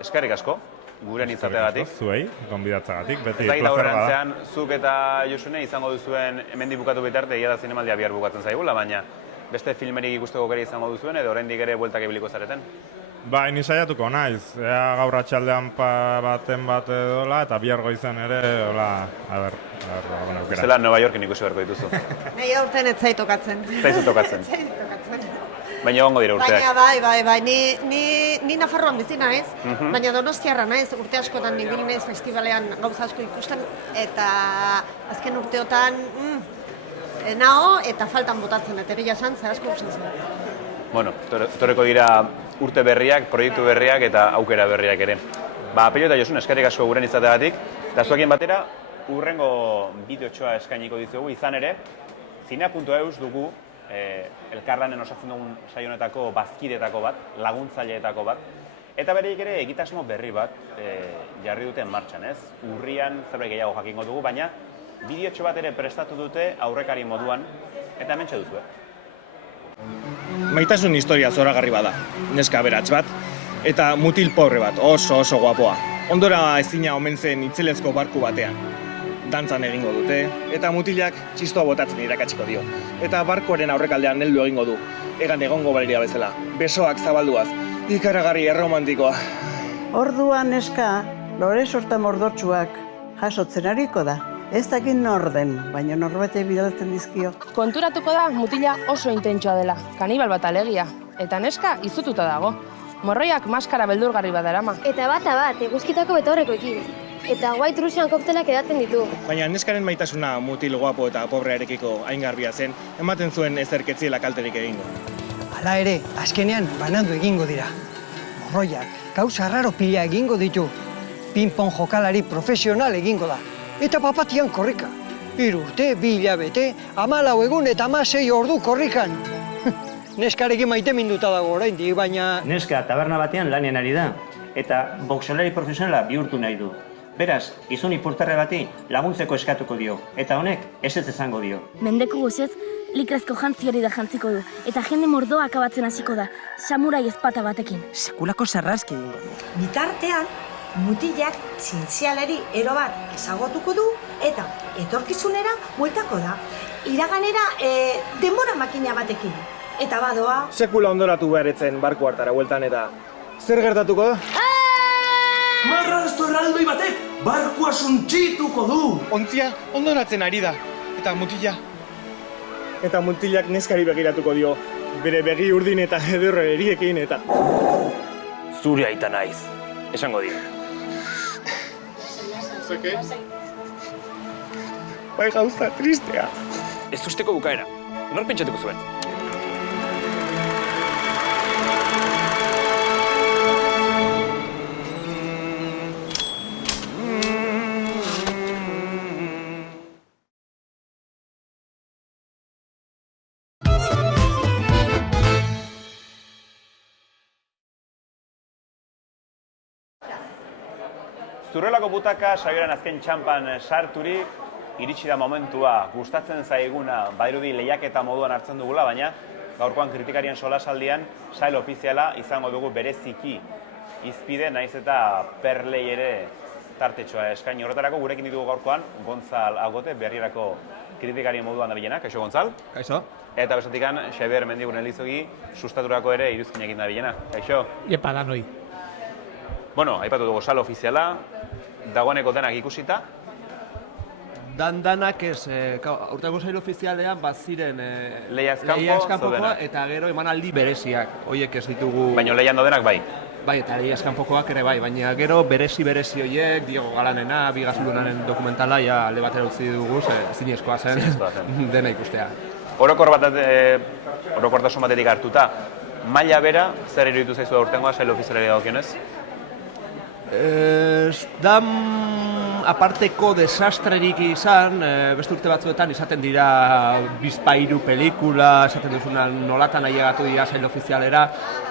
eskerrik asko, guren izateagatik. Zuei, gonbidatzagatik, beti plazer bada. aurrerantzean, zuk eta Josune izango duzuen hemendik bukatu bitarte, ia da zinemaldia bihar bukatzen zaigula, baina beste filmerik ikusteko aukera izango duzuen edo oraindik ere bueltak ibiliko zareten? Bai, ni saiatuko naiz. Gaur atxaldean baten bat edola eta bihar goizen ere, hola, aukera. Zela Nueva Yorken ikusi beharko dituzu. Nahi aurten ez zait tokatzen. Zaizu tokatzen. Baina egongo dira urteak. Baina bai, ni Nafarroan bizi naiz, baina Donostiarra naiz, urte askotan nibil naiz festivalean gauza asko ikusten, eta azken urteotan nao eta faltan botatzen, eta egia esan, zer asko gustatzen zen. Bueno, torreko dira urte berriak, proiektu berriak eta aukera berriak ere. Pello eta Josun, eskerrik asko guren izateagatik, eta zuekin batera, urrengo bideotxoa eskainiko dizugu, izan ere, zinea.eus dugu elkarlanen osatzen dugun saionetako bazkidetako bat, laguntzaileetako bat, eta bereik ere egitasmo berri bat jarri duten martxan, ez? Urrian zerbait gehiago jakingo dugu, baina bideotxo bat ere prestatu dute aurrekari moduan, eta hementxe duzu, Maitasun historia zoragarri bada, neska aberats bat, eta mutil pobre bat, oso guapoa. Ondora ezina omen zen itzelezko barku batean. Dantzan egingo dute, eta mutilak txistoa botatzen irakatsiko dio. Eta barkuaren aurrekaldean heldu egingo du, egan egongo baleria bezala. Besoak zabalduaz, ikaragarri erromantikoa. Orduan neska, lore sorta mordortsuak jasotzen ariko da. Ez dakit nor den, baina norbete bidaltzen dizkio. Konturatuko da mutila oso intentsua dela, kanibal bat alegia. Eta neska izututa dago. Morroiak maskara beldurgarri bat darama. Eta bat, eguzkitako betaurrekoekin. Eta White Russian koktelak edaten ditu. Baina neskaren maitasuna mutil guapo eta pobrearekiko haingarbia zen, ematen zuen ezerketziela kalterik egingo. Hala ere, azkenean banandu egingo dira. Morroiak, gauza raro pila egingo ditu. Ping-pong jokalari profesional egingo da. Eta papatian korrika. 3 urte, 2 hilabete, 14 egun eta 16 ordu korrikan. Neskarekin maite minduta dago oraindik, baina... Neska taberna batean lanean ari da, eta boxolari profesionala bihurtu nahi du. Beraz, gizon ipurtarre bati laguntzeko eskatuko dio, eta honek ez esango dio. Mendeko gozez, likrazko jantzi hori da jantziko du, eta jende mordoa akabatzen hasiko da, samurai ezpata batekin. Sekulako sarraski egingo du. Bitartean, mutilak zientzialari ero bat ezagotuko du, eta etorkizunera bueltako da. Iraganera denbora makina batekin. Eta badoa... Sekula ondoratu beharetzen barku hartara bueltan eta... Zer gertatuko da? Marra zorraldoi batek barkua suntsituko du! Ontzia ondoratzen ari da, eta mutila. Eta mutilak neskari begiratuko dio, bere begi urdin eta ederro eriekin eta... Zure aita naiz, esango dio. Zeke? Bai gauza tristea. Ez usteko bukaera, nor pentsatuko zuen? Zurrelako butaka saioaren azken txampan sarturi, iritsi da momentua, gustatzen zaiguna, badirudi lehiaketa moduan hartzen dugula, baina gaurkoan kritikarien solasaldian sail ofiziala izango dugu bereziki izpide, naiz eta perlei ere tartetxoa eskaini horretarako gurekin ditugu gaurkoan Gontzal Agote berrierako kritikari moduan dabilena. Kaixo Gontzal? Kaixo. Eta bestatikan Xabier Mendigun Elizogi sustaturako ere iruzkinekin dabilena. Kaixo? Iepa danoi. Bueno, aipatu dugu sala ofiziala, dagoeneko denak ikusita. Danak ez, aurtengo sail ofizialean baziren Lehiaz kanpokoa eta gero emanaldi bereziak, horiek ez ditugu... Baina lehian dodenak bai? Bai, eta lehiaz kanpokoak ere bai, baina gero berezi horiek, Diego Galanena, Bigazulunaren dokumentala, ja alde batera utzi dugu, zinezkoa zen dena ikustea. Orokortasun batetik hartuta, maila bera, zer iruditu zaizu aurtengoa sail ofizialari dagokionez? Ez da aparteko desastrerik izan, beste urte batzuetan izaten dira bizpairu pelikula, esaten duzuna nolatan ailegatu dira sail ofizialera,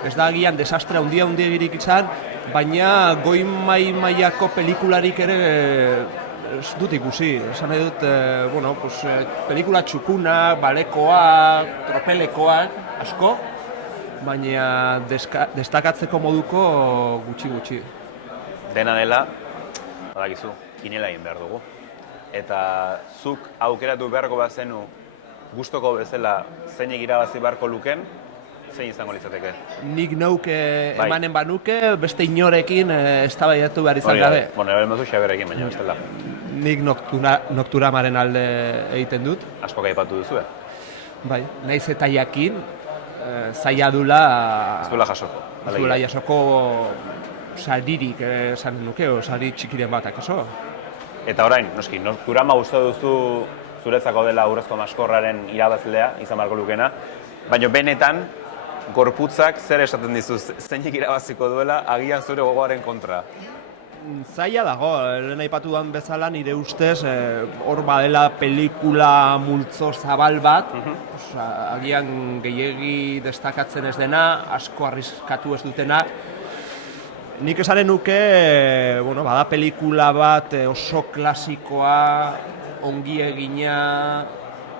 ez da agian desastre handiagirik izan, baina goi mailako pelikularik ere ez dut ikusi. Esan nahi dut, pelikula txukunak, balekoak, tropelekoak, asko, baina destakatzeko moduko gutxi. Dena dela, badakizu, kinela egin behar dugu. Eta zuk aukeratu beharko bazenu gustoko bezala zeinek irabazi beharko luken, zein izango litzateke? Nik neuke emanen banuke, beste inorekin eztabaidatu behar izan gabe. Bueno, eberen bazu Xaberekin, baina bestela. Nik Nokturamaren alde egiten dut. Asko aipatu duzu, Bai, naiz eta jakin, zaila dula... Ez duela jasoko. Ez duela jasoko saririk esan nuke, sari txikiren batak, eso? Eta orain, noski, Nokturama uste duzu zuretzako dela Urrezko Maskorraren irabazlea, izan beharko lukena, baina benetan, gorputzak zer esaten dizu, zeinek irabaziko duela agian zure gogoaren kontra? Zaila dago, lehen aipatu duan bezala nire ustez, hor badela pelikula multzo zabal bat, agian gehiegi destakatzen ez dena, asko arriskatu ez dutena. Nik esanen nuke, bada pelikula bat oso klasikoa, ongi egina,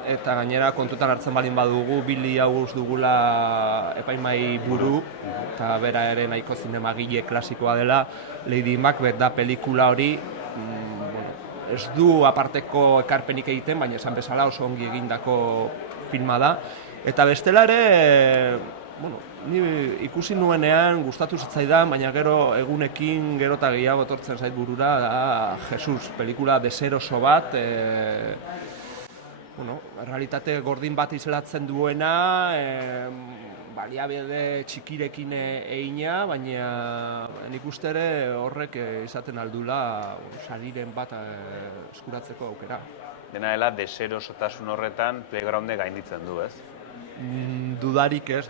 eta gainera kontutan hartzen baldin badugu, Billy August dugula epaimai buru, eta bera ere nahiko zinemagile klasikoa dela, Lady Macbeth da pelikula hori, ez du aparteko ekarpenik egiten, baina esan bezala oso ongi egindako filma da. Eta bestela ere, ni ikusi nuenean gustatu zitzaidan, baina gero egunekin gero eta gehiago etortzen zait burura da Jesus, pelikula deseroso bat, realitate gordin bat islatzen duena, baliabide txikirekin egina, baina nik uste ere horrek izaten aldula sariren bat eskuratzeko aukera. Dena dela deserosotasun horretan playgroundek gainditzen du, ez? Dudarik ez,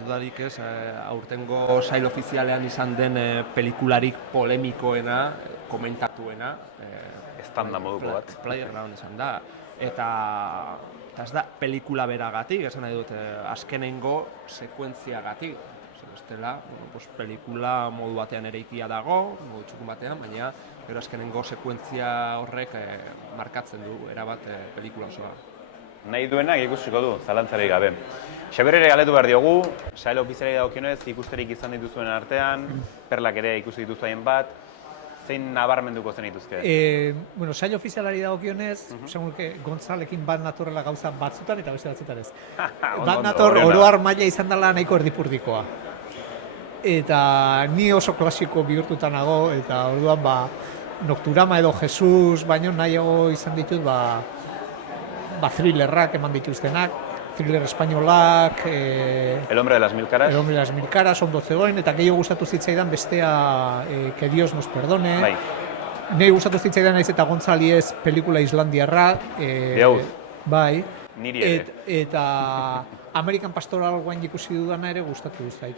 aurtengo sail ofizialean izan den pelikularik polemikoena, komentatuena. Estanda moduko bat. Playground izan da. Eta ez da pelikula beragatik, esan nahi dut, azkenengo sekuentziagatik. Bestela, pelikula modu batean ereikia dago, modu txukun batean, baina gero azkenengo sekuentzia horrek markatzen du erabat pelikula osoa. Nahi duenak ikusiko du, zalantzarik gabe. Xabier ere galdetu behar diogu, sail ofizialei dagokionez ikusterik izan dituzuen artean, perlak ere ikusi dituzuen bat, zein nabarmenduko zen dituzke? Sail ofizialari dagokionez, segurke Gontzalekin bat natorrela gauza batzutan eta beste batzutan ez. Bat nator oroar maila izan dela nahiko erdipurdikoa. Eta ni oso klasiko bihurtuta nago, eta orduan Nokturama edo Jesus, baino nahiago izan ditut thrillerrak eman dituztenak, thriller espainolak... El hombre de las mil caras. El hombre de las mil caras, ondo zegoen, eta gehiago gustatu zitzaidan bestea Que Dios nos perdone. Bai. Nei gustatu zitzaidan naiz eta Gontzali ez pelikula islandiarra. Deauz. Bai. Niri ere. Eta American Pastoral guain ikusi dudana ere gustatu zait.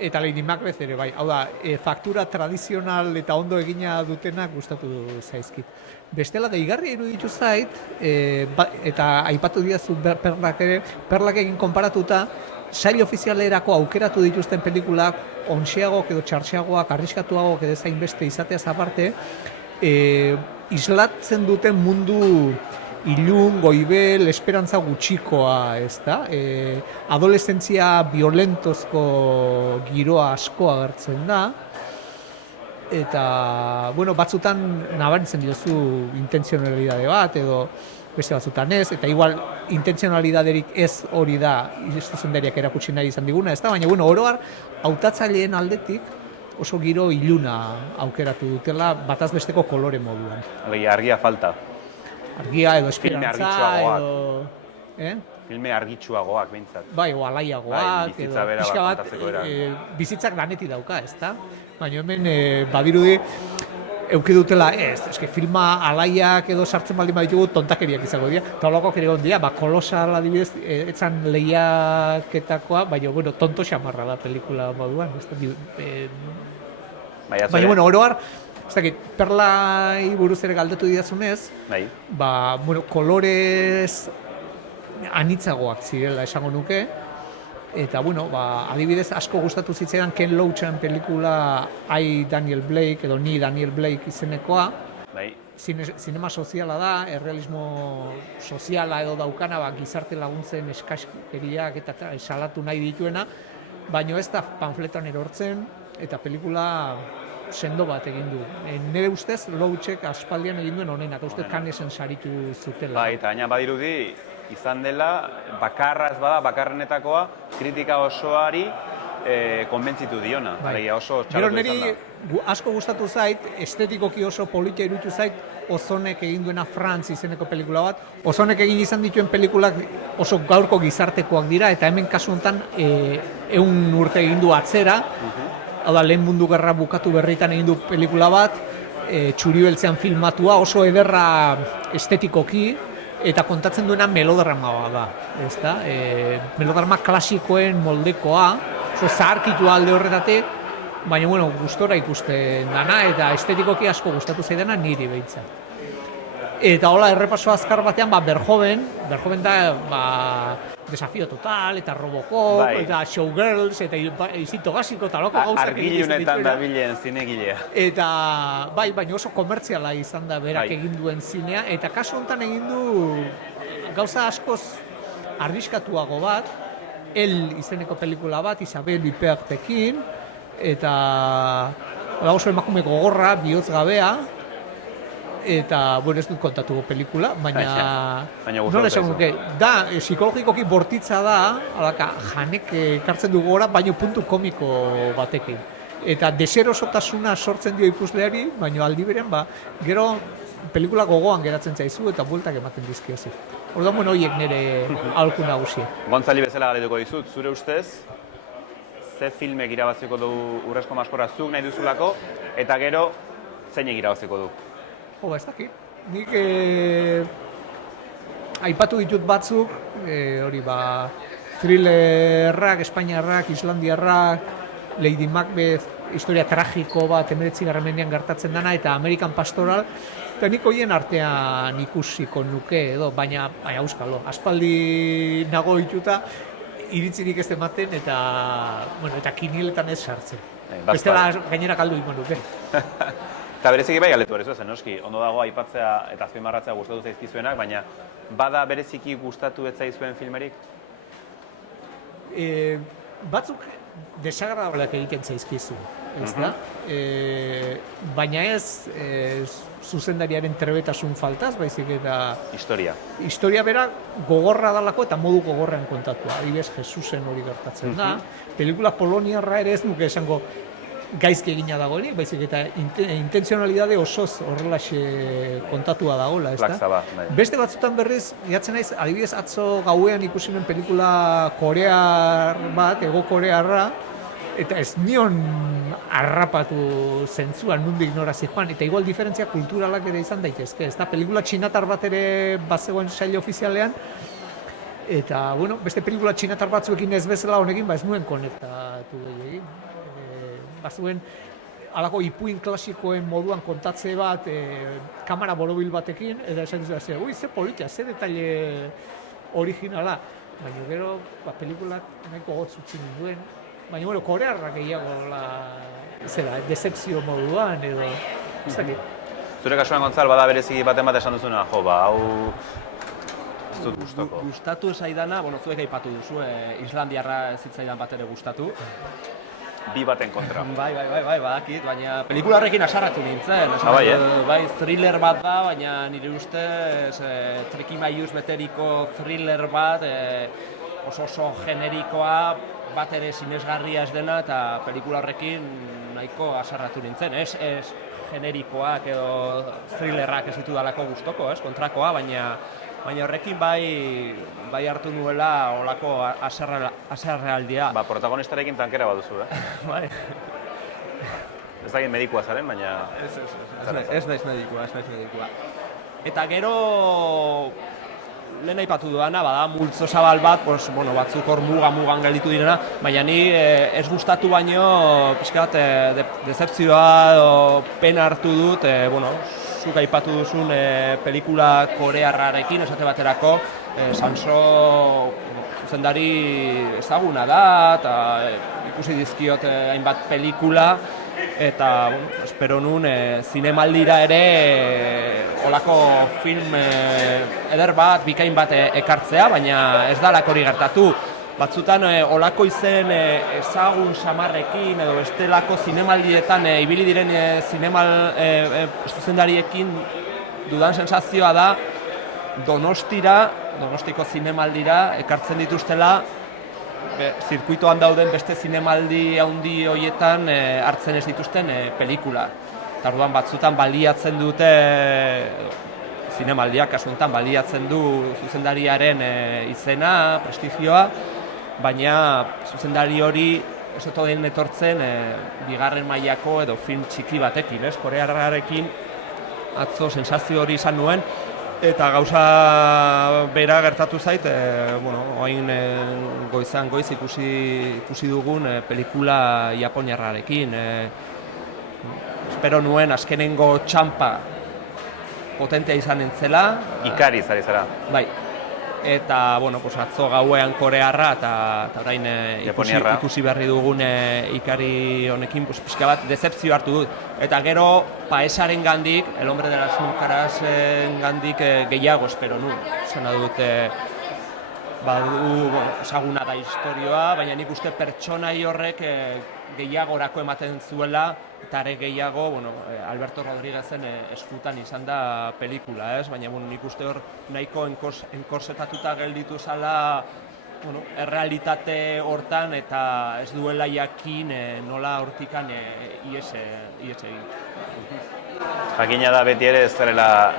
Eta Lady Macbeth ere bai. Hau da, faktura tradizional eta ondo egina dutenak gustatu zaizkit. Bestela deigarria iruditu zait, eta aipatu didazu perlak egin konparatuta, sail ofizialerako aukeratu dituzten pelikulak onxeagoak edo txarxeagoak, arriskatuagoak edo zain beste izateaz aparte, islatzen duten mundu ilun, goibel, esperantza gutxikoa, ezta? Adoleszentzia violentozko giroa asko agertzen da, eta, bueno, batzutan nabaritzen diozu intentzionalidade bat, edo beste batzutan ez, eta igual intentzionalidaderik ez hori da zuzendariak erakutsi nahi izan diguna, ez da? Baina, bueno, oro har, hautatzaileen aldetik oso giro iluna aukeratu dutela bataz besteko kolore moduan. Argia falta. Argia edo esperantza, edo... Filme argitsuagoak, behintzat. Bai, o alaiagoak, bizitza bera bat kontatzeko era. Bizitzak daneti dauka, ez da? Baina hemen badirudi euki dutela, eske filma alaiak edo sartzen baldin baditugu tontakeriak izango dira. Eta holakoak ere egon dira, Kolosal adibidez, etzan lehiaketakoa, baina, bueno, tonto xamarra da pelikula moduan, ez da? Baina, bueno, oro har, ez dakit, Perlai buruz ere galdetu didazunez, bueno, kolorez anitzagoak zirela esango nuke, eta, bueno, adibidez asko gustatu zitzaidan Ken Loachan pelikula I, Daniel Blake, edo Ni, Daniel Blake izenekoa. Zinema soziala da, errealismo soziala edo daukana, gizarte laguntzen eskaskeriak eta salatu nahi dituena, baina ez da panfletan erortzen, eta pelikula sendo bat egin du. Nire ustez, Loachek aspaldian egin duen honena, eta ustez Cannesen saritu zutela. Bai, eta gaina badirudi, izan dela, bakarra ez bada, bakarrenetakoa, kritika osoari konbentzitu diona. Oso txalotu izan da. Asko gustatu zait, estetikoki oso politia iruditu zait, Ozonek egin duena Franz izeneko pelikula bat. Ozonek egin izan dituen pelikulak oso gaurko gizartekoak dira, eta hemen kasu honetan 100 urte egin du atzera. Hau da, Lehen Mundu Gerra bukatu berritan egin du pelikula bat, txuri beltzean filmatua, oso ederra estetikoki, eta kontatzen duena melodrama da, ez da? Melodrama klasikoen moldekoa, oso zaharkitua alde horretatik, baina, bueno, gustora ikusten dana, eta estetikoki asko gustatu zaidana niri behintzat. Eta hola, errepaso azkar batean, Verhoeven da, Desafio Total, eta Robocop, eta Showgirls, eta Instinto Básico, eta loko gauzak egin izan dituena. Argilunetan dabilen zinegilea. Eta, baina oso komertziala izan da berak egin duen zinea, eta kasu honetan egin du gauza askoz arriskatuago bat, El izeneko pelikula bat, Isabel Huppert-ekin, eta oso emakume gogorra, bihotz gabea, eta, bueno, ez dut kontatuko pelikula, baina nola esan nuke, da, psikologikoki bortitza da, alaka, Janek ekartzen du gora, baina puntu komiko batekin. Eta deserosotasuna sortzen dio ikusleari, baina aldi berean, gero pelikula gogoan geratzen zaizu eta bueltak ematen dizkiozu. Orduan, bueno, horiek nire aholku nagusia. Gontzali bezala galdetuko dizut, zure ustez, ze filmek irabaziko du Urrezko Maskorra zuk nahi duzulako, eta gero zeinek irabaziko du? Ez dakit. Nik aipatu ditut batzuk, hori thrillerrak, espainiarrak, islandiarrak, Lady Macbeth, historia tragiko bat 19. mendean gertatzen dana, eta American Pastoral, eta nik horien artean ikusiko nuke edo, baina auskalo, aspaldi nago dituta, iritzirik ez ematen, eta kinieletan ez sartzen. Bestela gainera kaldu ingo nuke. Eta bereziki bai galetu berezu ezen, noski, ondo dago aipatzea eta azpimarratzea gustatu zaizkizuenak, baina bada bereziki gustatu ez zaizuen filmerik? Batzuk desagradableak egiten zaizkizu, ez da? Baina ez zuzendariaren trebetasun faltaz, baizik eta... Historia bera gogorra dalako eta modu gogorrean kontatua. Adibidez, Jesusen hori gertatzen da. Pelikula poloniarra ere ez nuke esango gaizki egina dagoenik, baizik eta intentzionalidade osoz horrelaxe kontatua dagoela, ez da? Beste batzutan berriz, jatzen naiz, adibidez atzo gauean ikusi nuen pelikula korear bat, Hego Korearra, eta ez nion harrapatu zentzuan nundik nora zijoan, eta igual diferentzia kulturalak ere izan daitezke, ez da? Pelikula txinatar bat ere bazegoen sail ofizialean, eta, bueno, beste pelikula txinatar batzuekin ez bezala honekin, ez nuen konektatu egin. Bazuen, alako ipuin klasikoen moduan kontatze bat, kamera borobil batekin, eta esan duzu, ui, ze politia, ze detaile originala. Baina gero, pelikulak nahiko gotzutzen duen. Baina, bueno, korearrak gehiago, decepzio moduan, edo, ez dakit. Zure kasuan, Gontzal, bada bereziki baten bat esan duzuna, hau ez dut gustoko. Gustatu esaidana, zuek aipatu duzu, Islandiarra ez zitzaidan bat ere gustatu. bi baten kontra. Bai, badakit, baina pelikula horrekin asarratu nintzen. Bai, thriller bat da, baina nire ustez trikimailuz beteriko thriller bat, oso generikoa, bat ere sinesgarria ez dena, eta pelikula horrekin nahiko asarratu nintzen. Ez generikoak edo thrillerrak ez ditu dalako gustoko, kontrakoa, baina horrekin bai hartu nuela olako haserrealdia. Protagonistarekin tankera baduzu, Bai. Ez dakit medikua zaren, baina... Ez naiz medikua. Eta gero, lehen aipatu duana, bada multzo zabal bat, batzuk hor mugan gelditu direna, baina ni ez gustatu baino, pixkat, decepzioa edo pena hartu dut, zuk aipatu duzun pelikula korearrarekin, esate baterako, Sanso zuzendari ezaguna da, eta ikusi dizkiot hainbat pelikula, eta espero nun zinemaldira ere olako film eder bat, bikain bat ekartzea, baina ez da hori gertatu. Batzutan olako izen ezagun samarrekin edo bestelako zinemaldietan ibili diren zuzendariekin dudan sensazioa da Donostiko zinemaldira ekartzen dituztela zirkuitoan dauden beste zinemaldi handi horietan hartzen ez dituzten pelikula. Eta orduan batzutan baliatzen dute zinemaldiak, kasu honetan baliatzen du zuzendariaren izena, prestigioa, baina zuzendari hori ez oto den etortzen bigarren mailako edo film txiki batekin, korearrarekin atzo sensazio hori izan nuen, eta gauza bera gertatu zait, oain goizan goiz ikusi dugun pelikula japoniarrarekin. Espero nuen azkenengo txampa potentea izan entzela. Ikari zari zara. Bai. Eta, atzo gauean korearra eta orain ikusi berri dugun Ikari honekin pixka bat dezepzio hartu dut. Eta gero Paesaren gandik, El hombre de las máscarasen gandik gehiago espero nuen. Zena dut, esaguna da historioa, baina nik uste pertsonai horrek gehiagorako ematen zuela, eta ere gehiago, Alberto Rodríguezen eskutan izan da pelikula, baina nik uste hor nahiko enkorsetatuta gelditu zala errealitate hortan eta ez duela jakin nola hortikan ies egin. Jakina da beti ere ez zarela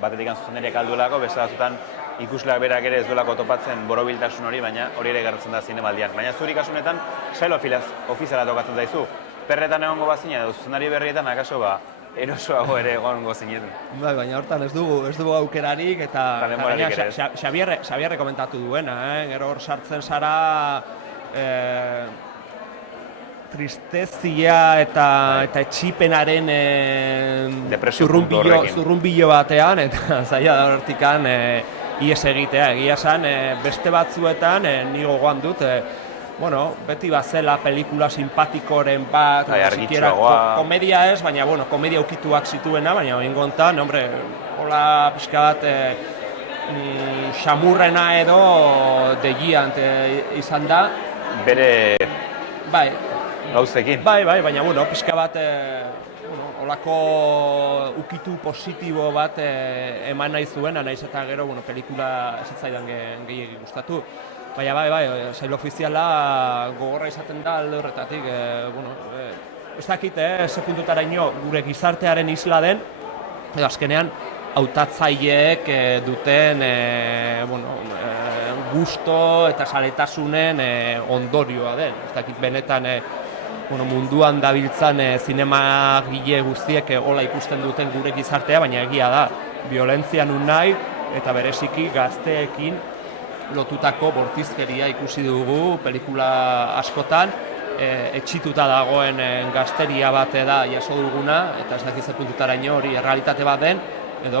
batetik zuzendariak alduelako, beste batzutan ikusleak berak ere ez duelako topatzen borobiltasun hori, baina hori ere gertzen da zinemaldian. Baina zuri kasunetan, sail ofiziala tokatzen zaizu. Perretan egongo bazina edo zuzendari berrietan akaso erosoago ere egongo zineten. Bai, baina hortan ez dugu aukerarik eta Xabierre komentatu duena, gero hor sartzen zara tristezia eta etxipenaren zurrunbilo batean, eta zaila da hortikan ies egitea. Egia esan, beste batzuetan ni gogoan dut, beti bazela pelikula simpatikoren bat, komedia ez, baina komedia ukituak zituena, baina oingontan, hola pixka bat xamurrena edo degiant izan da. Bere gauzekin. Bai, baina pixka bat holako ukitu positibo bat eman nahi zuena, nahiz eta gero pelikula ez zitzaidan gehiegi gustatu. Baina bai, sail ofiziala gogorra izaten da alde horretatik, ez dakit, ze puntutaraino gure gizartearen isla den, edo azkenean hautatzaileek duten gusto eta saletasunen ondorioa den. Ez dakit benetan munduan dabiltzan zinemagile guztiek hola ikusten duten gure gizartea, baina egia da, violentzia nun nahi eta bereziki gazteekin lotutako bortizkeria ikusi dugu pelikula askotan, etxituta dagoen gazteria bat da jaso duguna, eta ez dakiz puntutaraino hori errealitate bat den, edo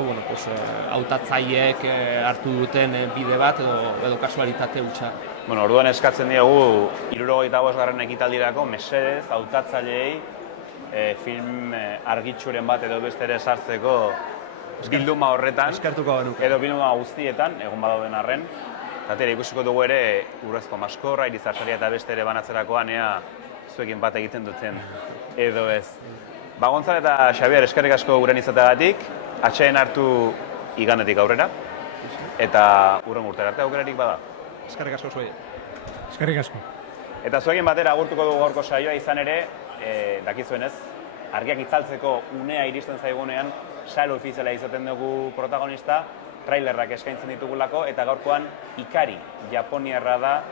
hautatzaileek hartu duten bide bat edo kasualitate hutsa. Orduan eskatzen diogu 75. ekitaldirako mesedez hautatzaileei film argitsuren bat edo beste ere sartzeko bilduma horretan, edo bilduma guztietan, egon badauden arren. Zatera ikusiko dugu ere Urrezko Maskorra, Irizar Saria eta beste ere banatzerakoan zuekin bat egiten duten edo ez. Ba, Gontzal eta Xabier, eskerrik asko guren izateagatik, atxeen hartu igandetik aurrera, eta urren urtera arte aukerarik bada. Eskerrik asko zuei. Eskerrik asko. Eta zuekin batera agurtuko dugu gaurko saioa izan ere, dakizuenez, argiak itzaltzeko unea iristen zaigunean, salo ofiziala izaten dugu protagonista, trailerrak eskaintzen ditugulako, eta gaurkoan Ikari, japoniarra da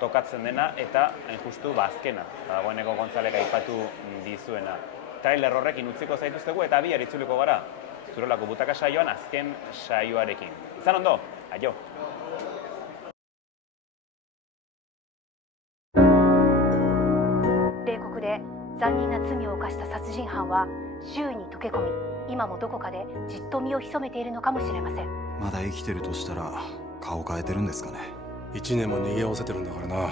tokatzen dena, eta hain justu azkena, dagoeneko Gontzalek aipatu dizuena. Trailer horrekin utziko zaituztegu eta bihar itzuliko gara, Zurrolako Butaka saioan azken saioarekin. Izan ondo, aio! 冷酷で残忍な罪を犯した殺人犯は周囲に溶け込み、今もどこかでじっと身を潜めているのかもしれません。まだ生きてるとしたら顔変えてるんですかね。1年も逃げおせてるんだからな。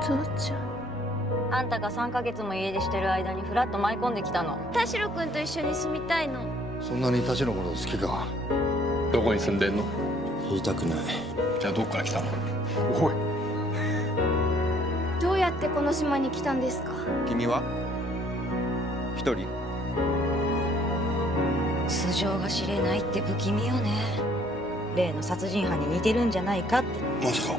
父ちゃん。あんたが3ヶ月も家出してる間にフラッと舞い込んできたの。田代君と一緒に住みたいの。そんなに田代のこと好きか。どこに住んでんの？言いたくない。じゃあどっから来たの？おい。どうやってこの島に来たんですか？君は一人？素性が知れないって不気味よね。例の殺人犯に似てるんじゃないかって。まさか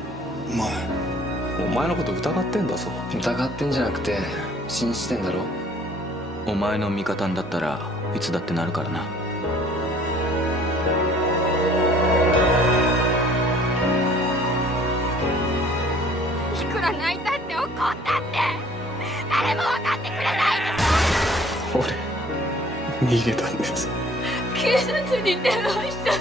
お前のこと疑ってんだぞ。疑ってんじゃなくて信じてんだろ。お前の味方にだったらいつだってなるからな。いくら泣いたって怒ったって誰も分かってくれない俺逃げたんです。警察に電話した。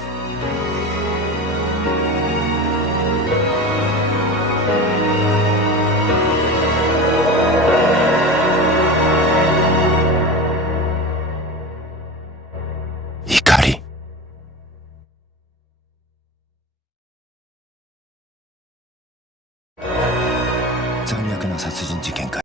残虐な殺人事件か。